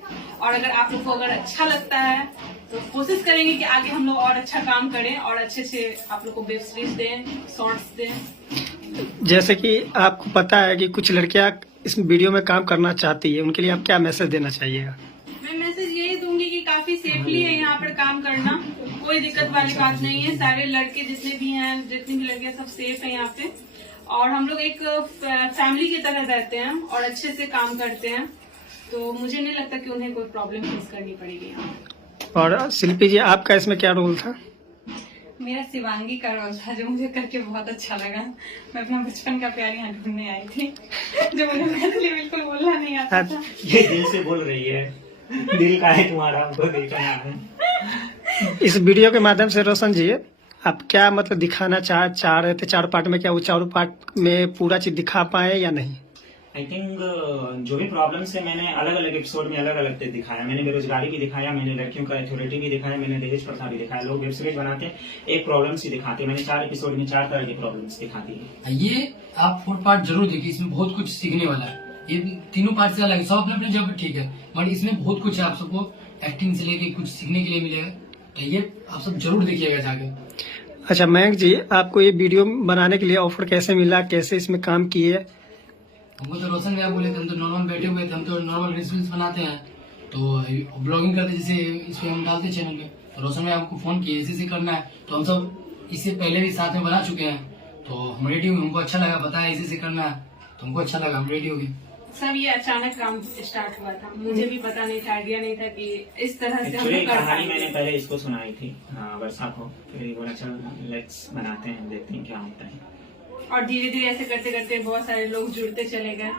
और अगर आप लोग को अगर अच्छा लगता है तो कोशिश करेंगे कि आगे हम लोग और अच्छा काम करें और अच्छे से आप लोग को वेब सीरीज दें, शॉर्ट्स दें। जैसे कि आपको पता है कि कुछ लड़कियां इस वीडियो में काम करना चाहती है, उनके लिए आप क्या मैसेज देना चाहिएगा? मैं मैसेज यही दूंगी कि काफी सेफली है यहाँ पर काम करना, कोई दिक्कत वाली बात नहीं है। सारे लड़के जितने भी हैं, जितनी भी लड़कियां, सब सेफ है यहाँ पे, और हम लोग एक फैमिली की तरह रहते हैं और अच्छे से काम करते हैं, तो मुझे नहीं लगता कि उन्हें कोई प्रॉब्लम फेस करनी पड़ेगी यहाँ। और शिल्पी जी, आपका इसमें क्या रोल था? मेरा शिवांगी का रोल था, जो मुझे करके बहुत अच्छा लगा। मैं अपना बचपन का प्यार यहाँ ढूंढने आई थी, जो मुझे मैथिली बिल्कुल बोलना नहीं आता था। ये दिल से बोल रही है, दिल का है तुम्हारा, हमको दिल का नाम है। इस वीडियो के माध्यम से रोशन जी, आप क्या मतलब दिखाना चाह रहे थे 4 पार्ट में? क्या वो 4 पार्ट में पूरा चीज दिखा पाए या नहीं? आई थिंक जो भी प्रॉब्लम्स है मैंने अलग अलग एपिसोड में अलग अलग दिखाया। मैंने बेरोजगारी भी दिखाया, मैंने लड़कियों का अथॉरिटी भी दिखाया, मैंने दहेज प्रथा भी दिखाया। लोग वेब सीरीज बनाते हैं, एक प्रॉब्लम्स ही दिखाते हैं। मैंने 4 एपिसोड में 4 तरह की प्रॉब्लम्स दिखाती है। ये आप 4 पार्ट जरूर देखिए, इसमें बहुत कुछ सीखने वाला है। ये 3 पार्ट से अलग है, सब अपने अपने जगह ठीक है, बट इसमें बहुत कुछ है, आप सबको एक्टिंग से लेके कुछ सीखने के लिए मिलेगा। तो ये आप सब जरूर देखिएगा जाके। अच्छा मयंक जी, आपको ये वीडियो बनाने के लिए ऑफर कैसे मिला, कैसे इसमें काम किए? हमको तो रोशन भैया बोले थे, हम तो नॉर्मल बैठे हुए थे, हम तो नॉर्मल रील्स बनाते हैं, तो ब्लॉगिंग करते जैसे इस पे हम डालते चैनल में, तो रोशन भैया हमको फोन किए ऐसे करना है, तो हम सब इससे पहले भी साथ में बना चुके हैं, तो हम रेडी हुए। हमको अच्छा लगा, बताया ऐसे करना है, तो हमको अच्छा लगा, हम रेडी हो गए। सब ये अचानक काम स्टार्ट हुआ था, मुझे भी पता नहीं था, आइडिया नहीं था कि इस तरह से हम एक्चुअली कर कहानी मैंने पाएंगे। पहले इसको सुनाई थी वर्षा को, फिर बोला चलो लेट्स बनाते हैं, देखते हैं क्या होता है। और धीरे धीरे ऐसे करते करते बहुत सारे लोग जुड़ते चले गए,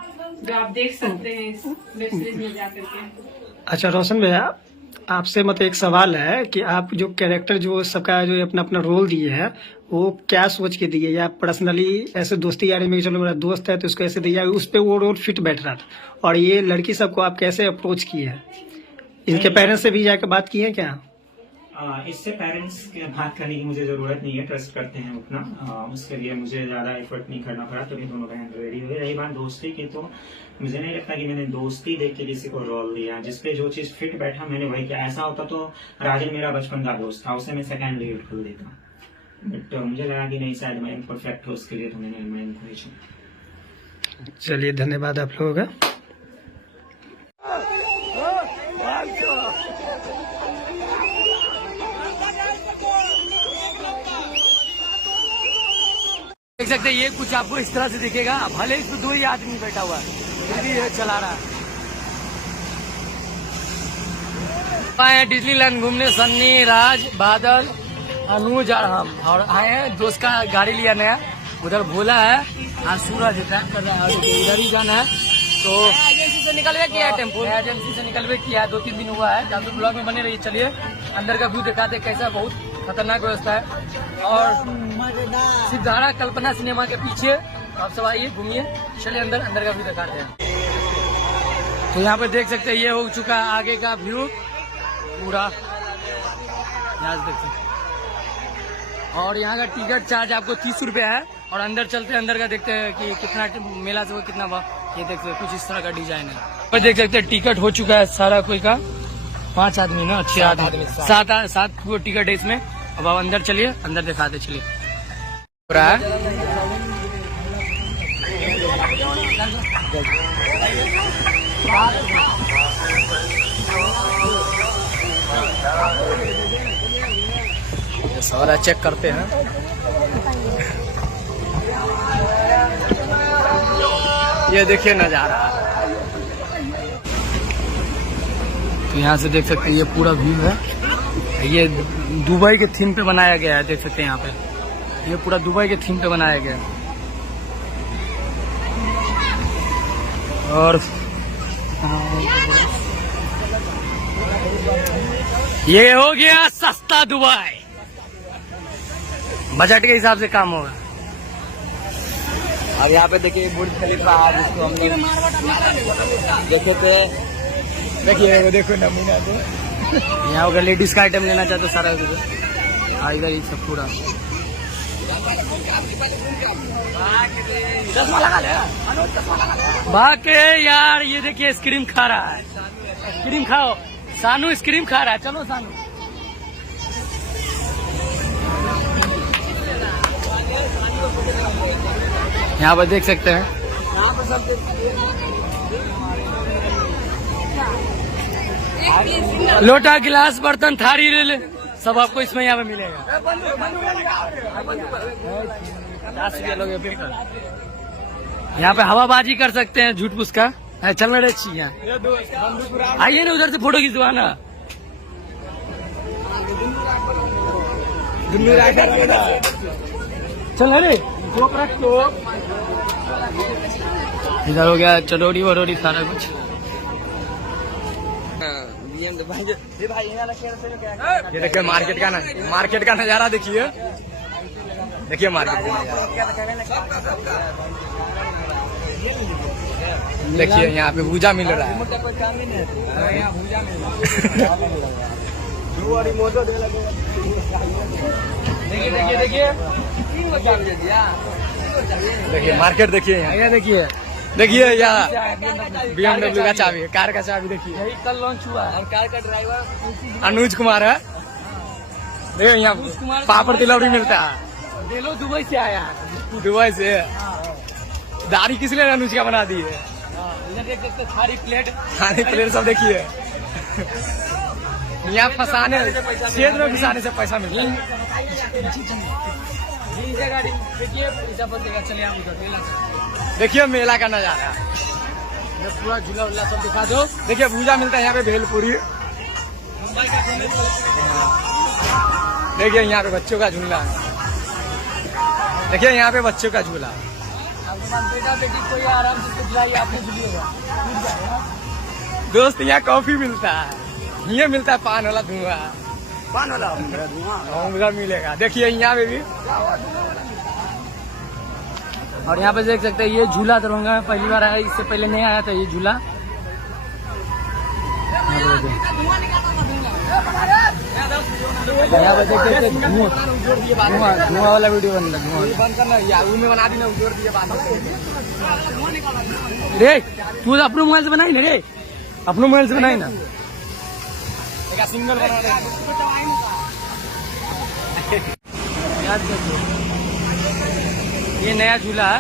जो आप देख सकते हैं इस वेब सीरीज में जाकर के। अच्छा रोशन भैया, आपसे मतलब एक सवाल है कि आप जो कैरेक्टर जो सबका जो अपना अपना रोल दिए है, वो क्या सोच के दिए, या पर्सनली ऐसे दोस्ती यारी में चलो मेरा दोस्त है तो उसको ऐसे दिया, उस पर वो रोल फिट बैठ रहा था? और ये लड़की सबको आप कैसे अप्रोच किए हैं? इनके पेरेंट्स से भी जाकर बात की है क्या? इससे पेरेंट्स के बात करने की मुझे जरूरत नहीं है, ट्रस्ट करते हैं उतना, उसके लिए मुझे ज्यादा एफर्ट नहीं करना पड़ा, तो ये दोनों बहन रेडी हुए। रही बात दोस्ती की, तो मुझे नहीं लगता कि मैंने दोस्ती देख के किसी को रोल दिया, जिसपे जो चीज फिट बैठा मैंने वही किया। ऐसा होता तो राजन मेरा बचपन का दोस्त था, उसे मैं सेकेंड लीड खोल देता, बट मुझे लगा कि नहीं शायद मैं परफेक्ट हूँ उसके लिए, तो मैं इनको ही चुना। चलिए धन्यवाद आप लोगों का। देख सकते हैं ये कुछ आपको इस तरह से दिखेगा, भले इसमें 2 ही आदमी बैठा हुआ है फिर भी ये चला रहा है। डिज्नीलैंड घूमने सन्नी, राज, बादल, अनुज और हम, और आए हैं दोस्त का गाड़ी लिया नया, उधर भोला है और सूरज ड्राइव कर रहा है, और इधर ही जाना है। तो एजेंसी से निकलवे किया है, टेम्पो एजेंसी से निकलवे किया है, 2-3 दिन हुआ है। जब ब्लॉग में बने रहिए। चलिए अंदर का व्यू दिखाते कैसा, बहुत खतरनाक व्यवस्था है। और सिद्धारा कल्पना सिनेमा के पीछे आप सब आइए घूमिए, चलिए अंदर का व्यू दिखाते हैं। तो यहाँ पे देख सकते हैं ये हो चुका है आगे का व्यू पूरा, यहाँ से देखते हैं। और यहाँ का टिकट चार्ज आपको 30 रुपया है, और अंदर चलते हैं, अंदर का देखते हैं कि कितना मेला से कितना ये देखते हैं, कुछ इस तरह का डिजाइन है। पर देख सकते हैं टिकट हो चुका है सारा कोई का, 5 आदमी ना, 6 आदमी, 7 को टिकट है इसमें। अब आप अंदर चलिए, अंदर दिखाते चलिए। सारा चेक करते हैं। ये देखिए नजारा, तो यहाँ से देख सकते हैं ये पूरा व्यू है। ये दुबई के थीम पे बनाया गया है, देख सकते हैं यहाँ पे, ये पूरा दुबई के थीम पे बनाया गया है। और ये हो गया सस्ता दुबई, बजट के हिसाब से काम होगा। अब यहाँ पे देखिए बुर्ज खलीफा, जिसको हमने देखे थे, देखिए वो देखो नमूना। तो यहाँ अगर लेडीज का आइटम लेना चाहते सारा इधर ही सब पूरा। चश्मा लगा ले, बाके यार ये देखिए आइसक्रीम खा रहा है, आइसक्रीम खाओ सानू, आइसक्रीम खा रहा है, चलो सानू। यहाँ पर देख सकते हैं लोटा, गिलास, बर्तन, थारी सब आपको इसमें यहाँ पे मिलेगा। 50 रुपया लोगे। यहाँ पे हवाबाजी कर सकते हैं, झूठ फूस का चल रहे अच्छी। यहाँ आइए ना, उधर से फोटो खिंचवाना। चल अरे इधर हो गया चटोरी वटोरी सारा कुछ। ये देखिए मार्केट का नजारा देखिए, देखिए मार्केट का नजारा देखिए। यहाँ पे भूजा मिल रहा है, देखिए मार्केट देखिए, यहाँ देखिए यहाँ BMW का चाबी, कार का चाबी देखिए, यही कल लॉन्च हुआ है। और कार का ड्राइवर अनुज कुमार है। देखिए यहाँ पापड़ तिलौरी मिलता है, दिलो दुबई से आया है, दुबई से। दाढ़ी किस लिए अनुज का बना दी है। थाली प्लेट सब देखिए। यहाँ फंसाने क्षेत्र में घुसाने से पैसा मिलता है। देखिए मेला का नजारा, पूरा झूला उला सब दिखा दो। देखिए भूजा मिलता है यहाँ पे, भेलपुरी। देखिए यहाँ पे बच्चों का झूला, देखिए यहाँ पे बच्चों का झूला। बेटा बेटी कोई आराम से झुलाइए, आपने झूलिएगा। दोस्त यहाँ कॉफी मिलता है, ये मिलता है पान वाला धुआं, पान वाला धुआं मिलेगा। देखिए यहाँ पे भी। और यहाँ पे देख सकते हैं ये झूला दरभंगा में पहली बार आया, इससे पहले नहीं आया था ये झूला। यहाँ पे देखते धुआं वाला वीडियो बन रहा है। बंद करना याहू में बना दी ना, जोड़ दिया बाद रे तू अपने मोबाइल से बनाई ना रे, अपने मोबाइल से बनाई ना। सिंगल बना ये नया झूला है।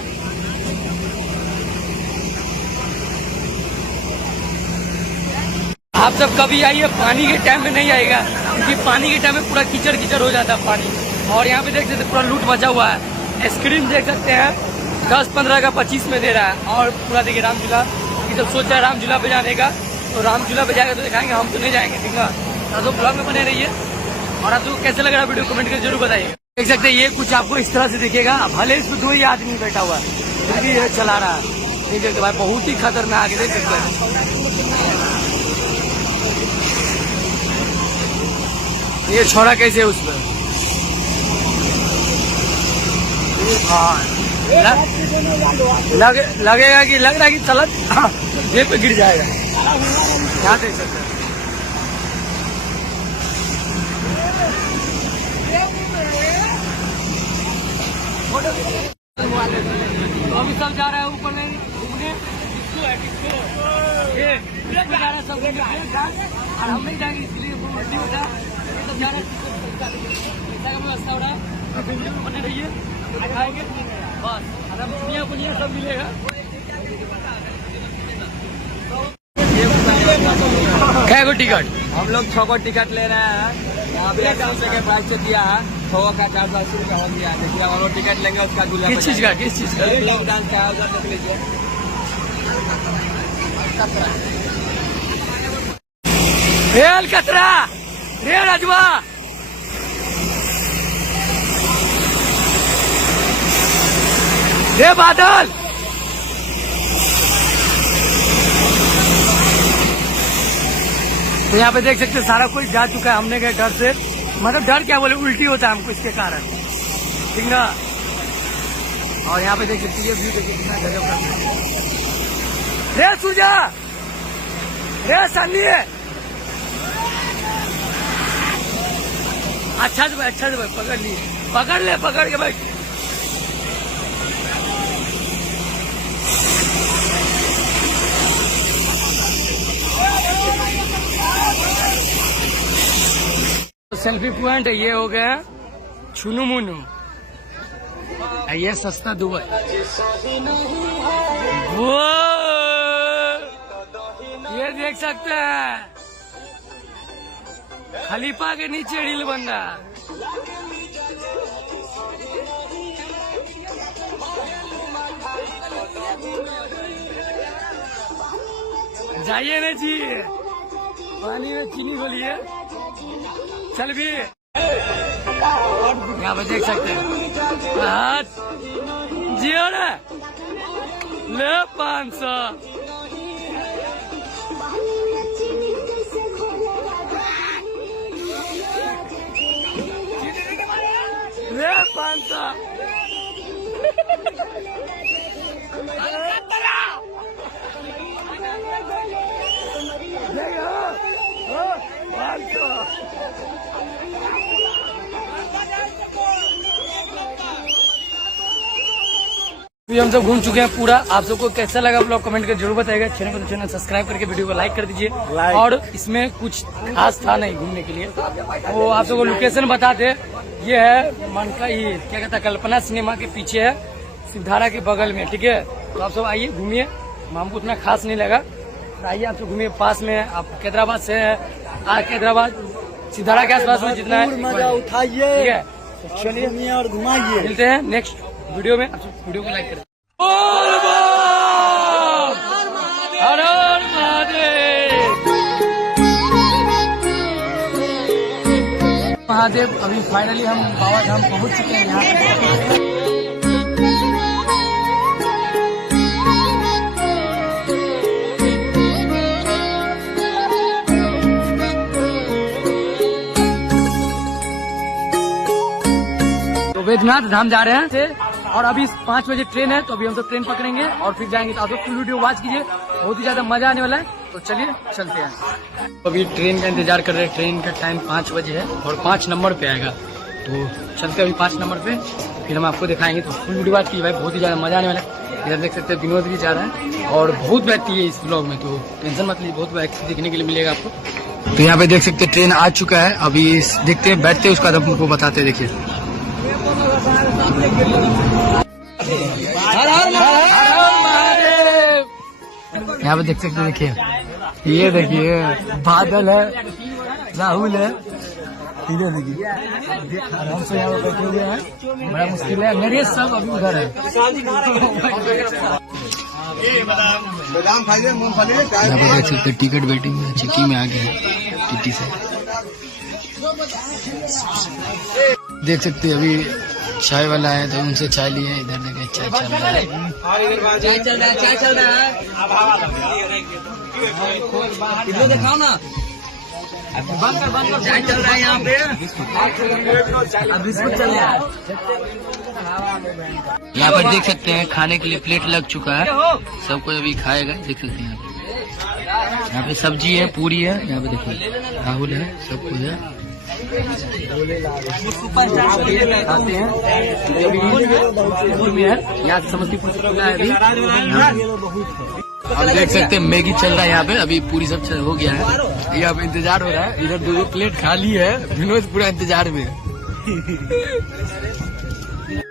आप सब कभी आइए, पानी के टाइम में नहीं आएगा क्योंकि पानी के टाइम में पूरा कीचड़ कीचड़ हो जाता है पानी। और यहाँ पे देख सकते पूरा लूट मचा हुआ है। आइसक्रीम देख सकते हैं 10-15 का 25 में दे रहा है। और पूरा देखिए राम झूला, ये सब सोचा है राम झूला पे जाने का, तो राम झूला पे जाएगा तो दिखाएंगे, हम तो नहीं जाएंगे। ठीक है, तो ब्लॉग में बने रहिए। और आपको कैसे लग रहा है वीडियो कमेंट करके जरूर बताइए। देख सकते हैं ये कुछ आपको इस तरह से दिखेगा। भले इसमें 2 ही आदमी बैठा हुआ है, फिर भी ये चला रहा है। देख सकते भाई बहुत ही खतरनाक है। देख सकते हैं ये छोड़ा कैसे है उसमें। लगेगा कि लग रहा है कि चलत ये पे गिर जाएगा। यहाँ देख सकते हैं तो अभी सब जा रहा है ऊपर में घूमने। ये जा रहा है सब घूमने और हम नहीं जाएंगे, इसलिए सब जा रहे हैं। व्यवस्था हो रहा है, वीडियो में बने रहिए, दिखाएंगे बस। दुनिया बुनिया सब मिलेगा। क्या को टिकट? हम लोग 6 को टिकट ले रहे हैं। यहाँ पे 100 के प्राइस से दिया है, 6 का 480 रुपया हो गया। देखिए हम लोग टिकट लेंगे उसका दूल्हा। किस चीज का? किस चीज का? लोग डांस का उधर देख लीजिए। रेल कतरा, रेल अजवा, रे बादल। तो यहाँ पे देख सकते हैं सारा कोई जा चुका है। हमने गए डर से, मतलब डर क्या बोले, उल्टी होता है हमको इसके कारण, ठीक ना। और यहाँ पे देख सकते हैं ये व्यू देखिए कितना गजब का। रे सुजा, रे सन्नी, अच्छा से भाई, अच्छा से भाई, पकड़ लिए, पकड़ ले, पकड़ के भाई। सेल्फी पॉइंट ये हो गया छुनू मुनू, ये सस्ता दुबई। वो ये देख सकते हैं खलीफा के नीचे रील बन रहा है। जाइए ना जी, पानी में चीनी खोलिए, चल भी। यहाँ पे देख सकते हैं जियो ना, ले 500। ले 500। हम सब घूम चुके हैं पूरा। आप सबको कैसा लगा ब्लॉग कमेंट करके जरूर बताइएगा। चैनल को चैनल सब्सक्राइब करके वीडियो को लाइक कर दीजिए। और इसमें कुछ खास था नहीं घूमने के लिए, वो आप सबको लोकेशन बता दे। ये है मनका, ये क्या कहता है, कल्पना सिनेमा के पीछे है, सिद्धारा के बगल में, ठीक है। तो आप सब आइए घूमिए, हमको उतना खास नहीं लगा। आइए आप सब घूमिए, पास में आप हैदराबाद से हैदराबाद सिद्धारा के आसपास में जितना है मजा उठाइए, ठीक है। तो चलिए और घुमाइए, मिलते हैं नेक्स्ट वीडियो में। आप सब वीडियो को लाइक करें। हर हर महादेव। अभी फाइनली हम बाबा धाम पहुंच चुके हैं। यहाँ पे तो बैद्यनाथ धाम जा रहे हैं और अभी 5 बजे ट्रेन है, तो अभी हम सब ट्रेन पकड़ेंगे और फिर जाएंगे। तो आप लोग फुल वीडियो वॉच कीजिए, बहुत ही ज्यादा मजा आने वाला है। तो चलिए चलते हैं। अभी ट्रेन का इंतजार कर रहे हैं। ट्रेन का टाइम 5 बजे है और 5 नंबर पे आएगा, तो चलते अभी 5 नंबर पे, फिर हम आपको दिखाएंगे। तो फुल वीडियो बात की भाई, बहुत ही ज्यादा मजा आने वाला है। इधर देख सकते हैं विनोद भी जा रहा है और बहुत बैठती है इस ब्लॉग में, तो टेंशन मत लीजिए, बहुत बैठ देखने के लिए मिलेगा आपको। तो यहाँ पे देख सकते हैं ट्रेन आ चुका है, अभी देखते हैं बैठते उसका आपको बताते हैं। देखिए यहाँ पे देख सकते हैं, देखिए ये देखिए बादल है, राहुल है, इधर देखिए आराम से यहाँ पे बैठे हुए हैं, बड़ा मुश्किल है। मेरे सब अभी उधर है। यहाँ पे देख सकते टिकट वेटिंग में, चेकिंग में आ गया है टीटी से। देख सकते अभी चाय वाला है तो उनसे चाय लिए। इधर देखिए चाय चल रहा है, चाय चल रहा है, चाय चल रहा है। इधर दिखाओ ना, चाय चल रहा है यहाँ पे, अब बिस्कुट चल रहा है। यहाँ पर देख सकते हैं खाने के लिए प्लेट लग चुका है, सब कोई अभी खाएगा। देख सकते हैं यहाँ पे सब्जी है, पूरी है। यहाँ पे देखिए राहुल है, सब कुछ है, खाते हैं। यहाँ से समस्तीपुर से खुला है अभी। हम देख सकते हैं मैगी चल रहा है यहाँ पे, अभी पूरी सब हो गया है। यहाँ पे इंतजार हो रहा है, इधर 2 प्लेट खाली है, विनोद पूरा इंतजार में।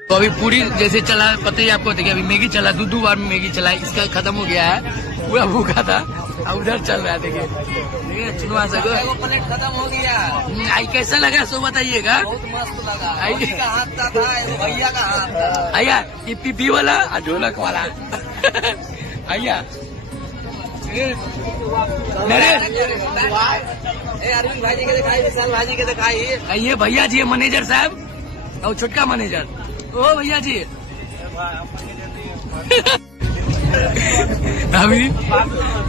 तो अभी पूरी जैसे चला, पता ही आपको देखिए, अभी मैगी चला, 2 बार मैगी चला, इसका खत्म हो गया है, पूरा भूखा था, अब उधर चल रहा है। देखिए चुनवा सको, प्लेट खत्म हो गया। आई कैसा लगा सो बताइएगा। बहुत मस्त लगा, हाथ का था, भैया का हाथ था। आया ये पीपी वाला और ढोलक वाला आया। अरविंद भाई के दिखाई, विशाल भाई के दिखाई। ये भैया जी मैनेजर साहब और छोटका मैनेजर। ओ भैया जी अभी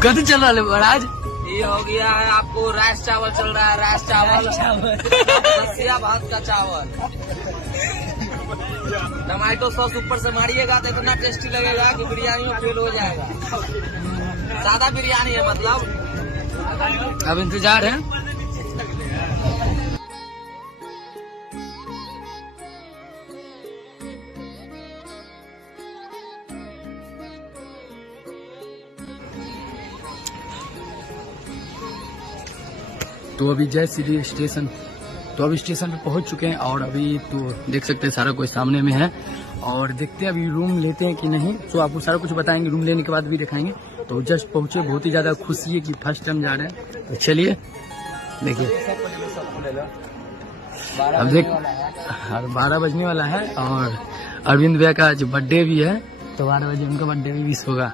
कद चल रहा है महाराज? ये हो गया है आपको राइस चावल चल रहा है, राइस चावल, रसिया भात का चावल, टमाटो सॉस ऊपर से मारिएगा तो इतना टेस्टी लगेगा कि बिरयानी में फेल हो जाएगा। सादा बिरयानी है मतलब। अब इंतजार है। तो अभी जय श्री स्टेशन, तो अभी स्टेशन पे पहुंच चुके हैं और अभी तो देख सकते हैं सारा कोई सामने में है और देखते हैं अभी रूम लेते हैं कि नहीं, तो आपको सारा कुछ बताएंगे, रूम लेने के बाद भी दिखाएंगे। तो जस्ट पहुंचे, बहुत ही ज्यादा खुशी है कि फर्स्ट टाइम जा रहे हैं। तो चलिए देखिए, अब देख 12 बजने वाला है और अरविंद भैया का आज बर्थडे भी है, तो 12 बजे उनका बर्थडे भी विश होगा।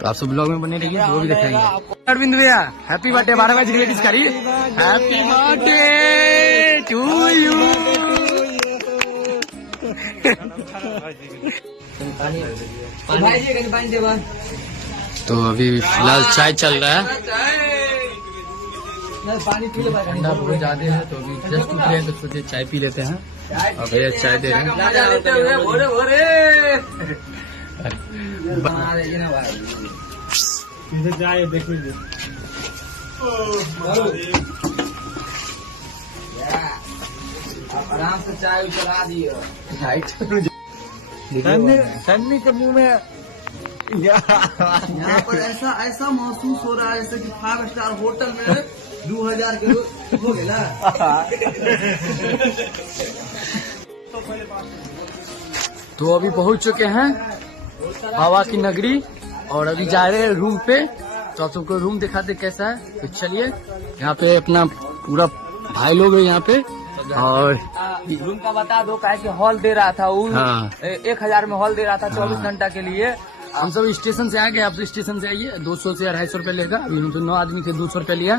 तो आप सब ब्लॉग में बने रहिए, वो भी दिखाएंगे। अरविंद भैया हैप्पी बर्थडे, 12 बजे रिलेटिव करिए, हैप्पी बर्थडे टू यू। तो अभी फिलहाल चाय चल रहा है, ठंडा बहुत ज्यादा है, तो अभी जस्ट उठ रहे हैं तो सोचे चाय पी लेते हैं। और भैया चाय दे रहे हैं। आराम से चाय चला दियो, सन्नी के मुंह में यहाँ पर ऐसा महसूस हो रहा है जैसे कि 5 स्टार होटल में 2000 के हो गया। तो अभी पहुंच चुके हैं हवा की नगरी और अभी जा रहे हैं रूम पे। तो आप सबको रूम दिखाते कैसा है, तो चलिए। यहाँ पे अपना पूरा भाई लोग है यहाँ पे, और रूम का बता दो क्या कि हॉल दे रहा था वो, 1000 में हॉल दे रहा था 24 घंटा के लिए। हम सब स्टेशन से आ गए, आप स्टेशन से आइए, 200 से 250 रुपए लेगा। अभी हम तो 9 आदमी थे, 200 रुपए लिया।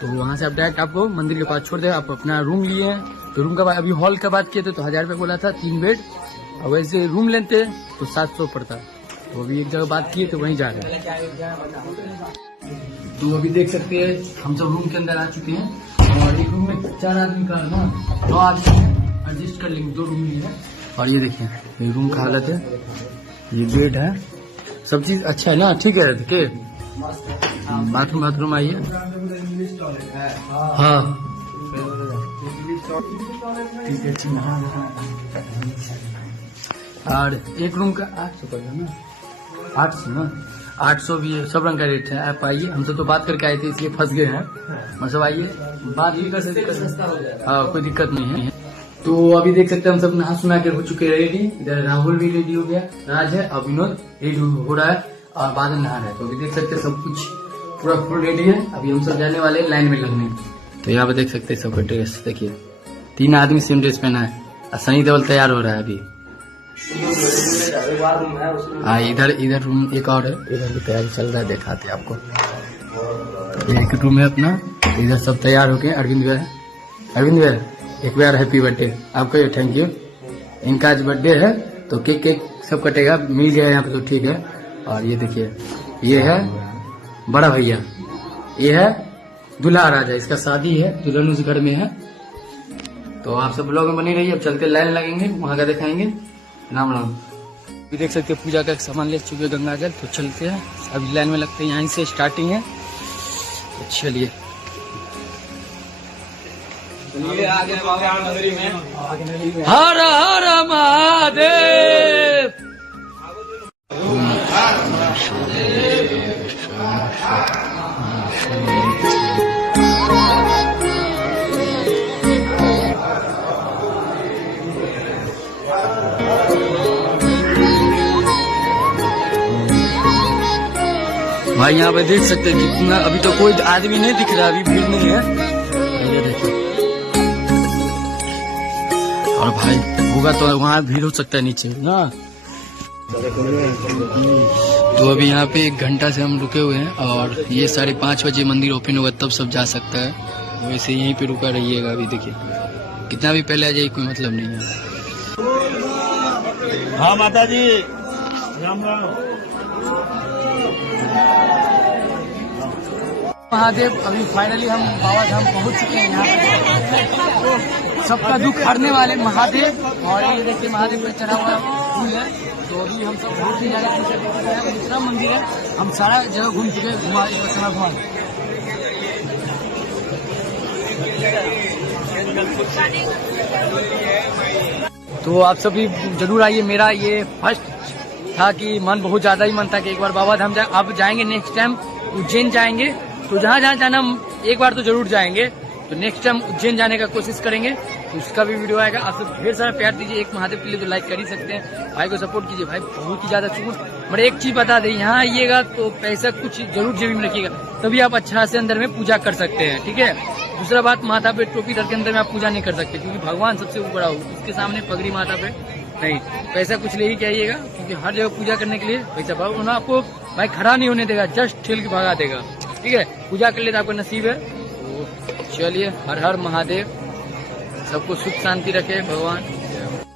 तो वहाँ से आप डायरेक्ट आपको मंदिर के पास छोड़ देगा। आप अपना रूम लिए हैं, तो रूम का अभी हॉल का बात किए थे तो 1000 रुपए बोला था, 3 बेड। और वैसे रूम लेते तो 700 पड़ता। तो अभी एक जगह बात किए तो वहीं जा रहे हैं। तो अभी देख सकते हैं हम सब रूम के अंदर आ चुके हैं और एक रूम में 4 आदमी का ना 9 आदमी एडजस्ट कर लेंगे, 2 रूम लिए। और ये देखिए ये रूम का हालत है, ये बेड है, सब चीज अच्छा है ना, ठीक है। देखिए बाथरूम आइए। हाँ और एक रूम का 800 पड़ गया ना, 800 ना, 800 भी है, सब रंग का रेट है। आप आइए, हमसे तो बात करके आए थे इसलिए फंस गए हैं, मतलब आइए बात भी कर सकते हैं। हाँ कोई दिक्कत नहीं है। तो अभी देख सकते हैं हम सब नहा सुना के हो चुके हैं रेडी। इधर राहुल भी रेडी हो गया, राज है और विनोद रेडी हो रहा है और बादल नहा रहा है। तो अभी देख सकते हैं सब कुछ पूरा फुल रेडी है। अभी हम सब जाने वाले हैं लाइन में लगने। तो यहाँ पे देख सकते हैं सबका ड्रेस देखिए, 3 आदमी सेम ड्रेस पहना है और सनी देओल तैयार हो रहा है अभी। हाँ इधर रूम एक और है, इधर भी तैयारी चल रहा है, दिखाते आपको। एक रूम है अपना, इधर सब तैयार हो गए। अरविंद भैया एक बार हैप्पी बर्थडे आपका, थैंक यू। इनका आज बर्थडे है तो केक सब कटेगा, मिल गया यहाँ पे तो ठीक है। और ये देखिए ये है बड़ा भैया, ये है दूल्हा राजा, इसका शादी है, दुल्हन उस घर में है। तो आप सब ब्लॉग में बने रहिए। अब चलते लाइन लगेंगे, वहाँ का दिखाएंगे। राम राम। अभी देख सकते हैं पूजा का सामान ले चुके गंगा जल, तो चलते हैं अभी लाइन में लगते हैं। यहीं से स्टार्टिंग है, तो चलिए। हर हर महादेव। भाई यहाँ पे देख सकते हैं कितना, अभी तो कोई आदमी नहीं दिख रहा, अभी भीड़ नहीं है। ये देखिए, और भाई होगा तो वहाँ भीड़ हो सकता है नीचे ना। तो अभी यहाँ पे 1 घंटा से हम रुके हुए हैं और ये 5:30 बजे मंदिर ओपन होगा तब सब जा सकता है। वैसे यहीं पे रुका रहिएगा। अभी देखिए कितना भी पहले आ जाए कोई मतलब नहीं है। हाँ माता जी राम राम। महादेव अभी फाइनली हम बाबा धाम पहुँच चुके हैं। यहाँ पे सबका दुख हरने वाले महादेव, और ये देखिए महादेव का चढ़ा हुआ फूल है। तो अभी हम सब बहुत ही ज्यादा खुश है। दूसरा मंदिर है, हम सारा जगह घूम चुके हैं, घुमा। तो आप सभी जरूर आइए। मेरा ये फर्स्ट था कि मन बहुत ज्यादा ही मन था कि एक बार बाबा धाम जाए। अब जाएंगे नेक्स्ट टाइम उज्जैन जाएंगे, तो जहाँ जाना हम एक बार तो जरूर जाएंगे। तो नेक्स्ट टाइम उज्जैन जाने का कोशिश करेंगे, तो उसका भी वीडियो आएगा। आप सब ढेर सारा प्यार दीजिए। एक महादेव के लिए तो लाइक कर ही सकते हैं, भाई को सपोर्ट कीजिए। भाई बहुत ही ज्यादा चुन। बट एक चीज बता दें, यहाँ आइएगा तो पैसा कुछ जरूर जेब में रखिएगा, तभी आप अच्छा से अंदर में पूजा कर सकते हैं, ठीक है। दूसरा बात, माथा पे टोपी रख के अंदर में आप पूजा नहीं कर सकते, क्योंकि भगवान सबसे बड़ा हो, उसके सामने पगड़ी माथा पे नहीं। पैसा कुछ ले ही के आइएगा, क्योंकि हर जगह पूजा करने के लिए पैसा भगवान आपको भाई खड़ा नहीं होने देगा, जस्ट ठेल के भगा देगा, ठीक है। पूजा कर ले तो आपका नसीब है। तो चलिए, हर हर महादेव, सबको सुख शांति रखे भगवान।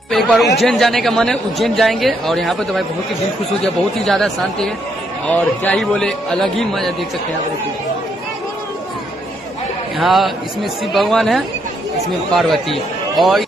तो एक बार उज्जैन जाने का मन है, उज्जैन जाएंगे। और यहाँ पे तो भाई बहुत ही दिल खुश हो गया, बहुत ही ज्यादा शांति है और क्या ही बोले, अलग ही मजा। देख सकते हैं यहाँ इसमें शिव भगवान है, इसमें पार्वती, और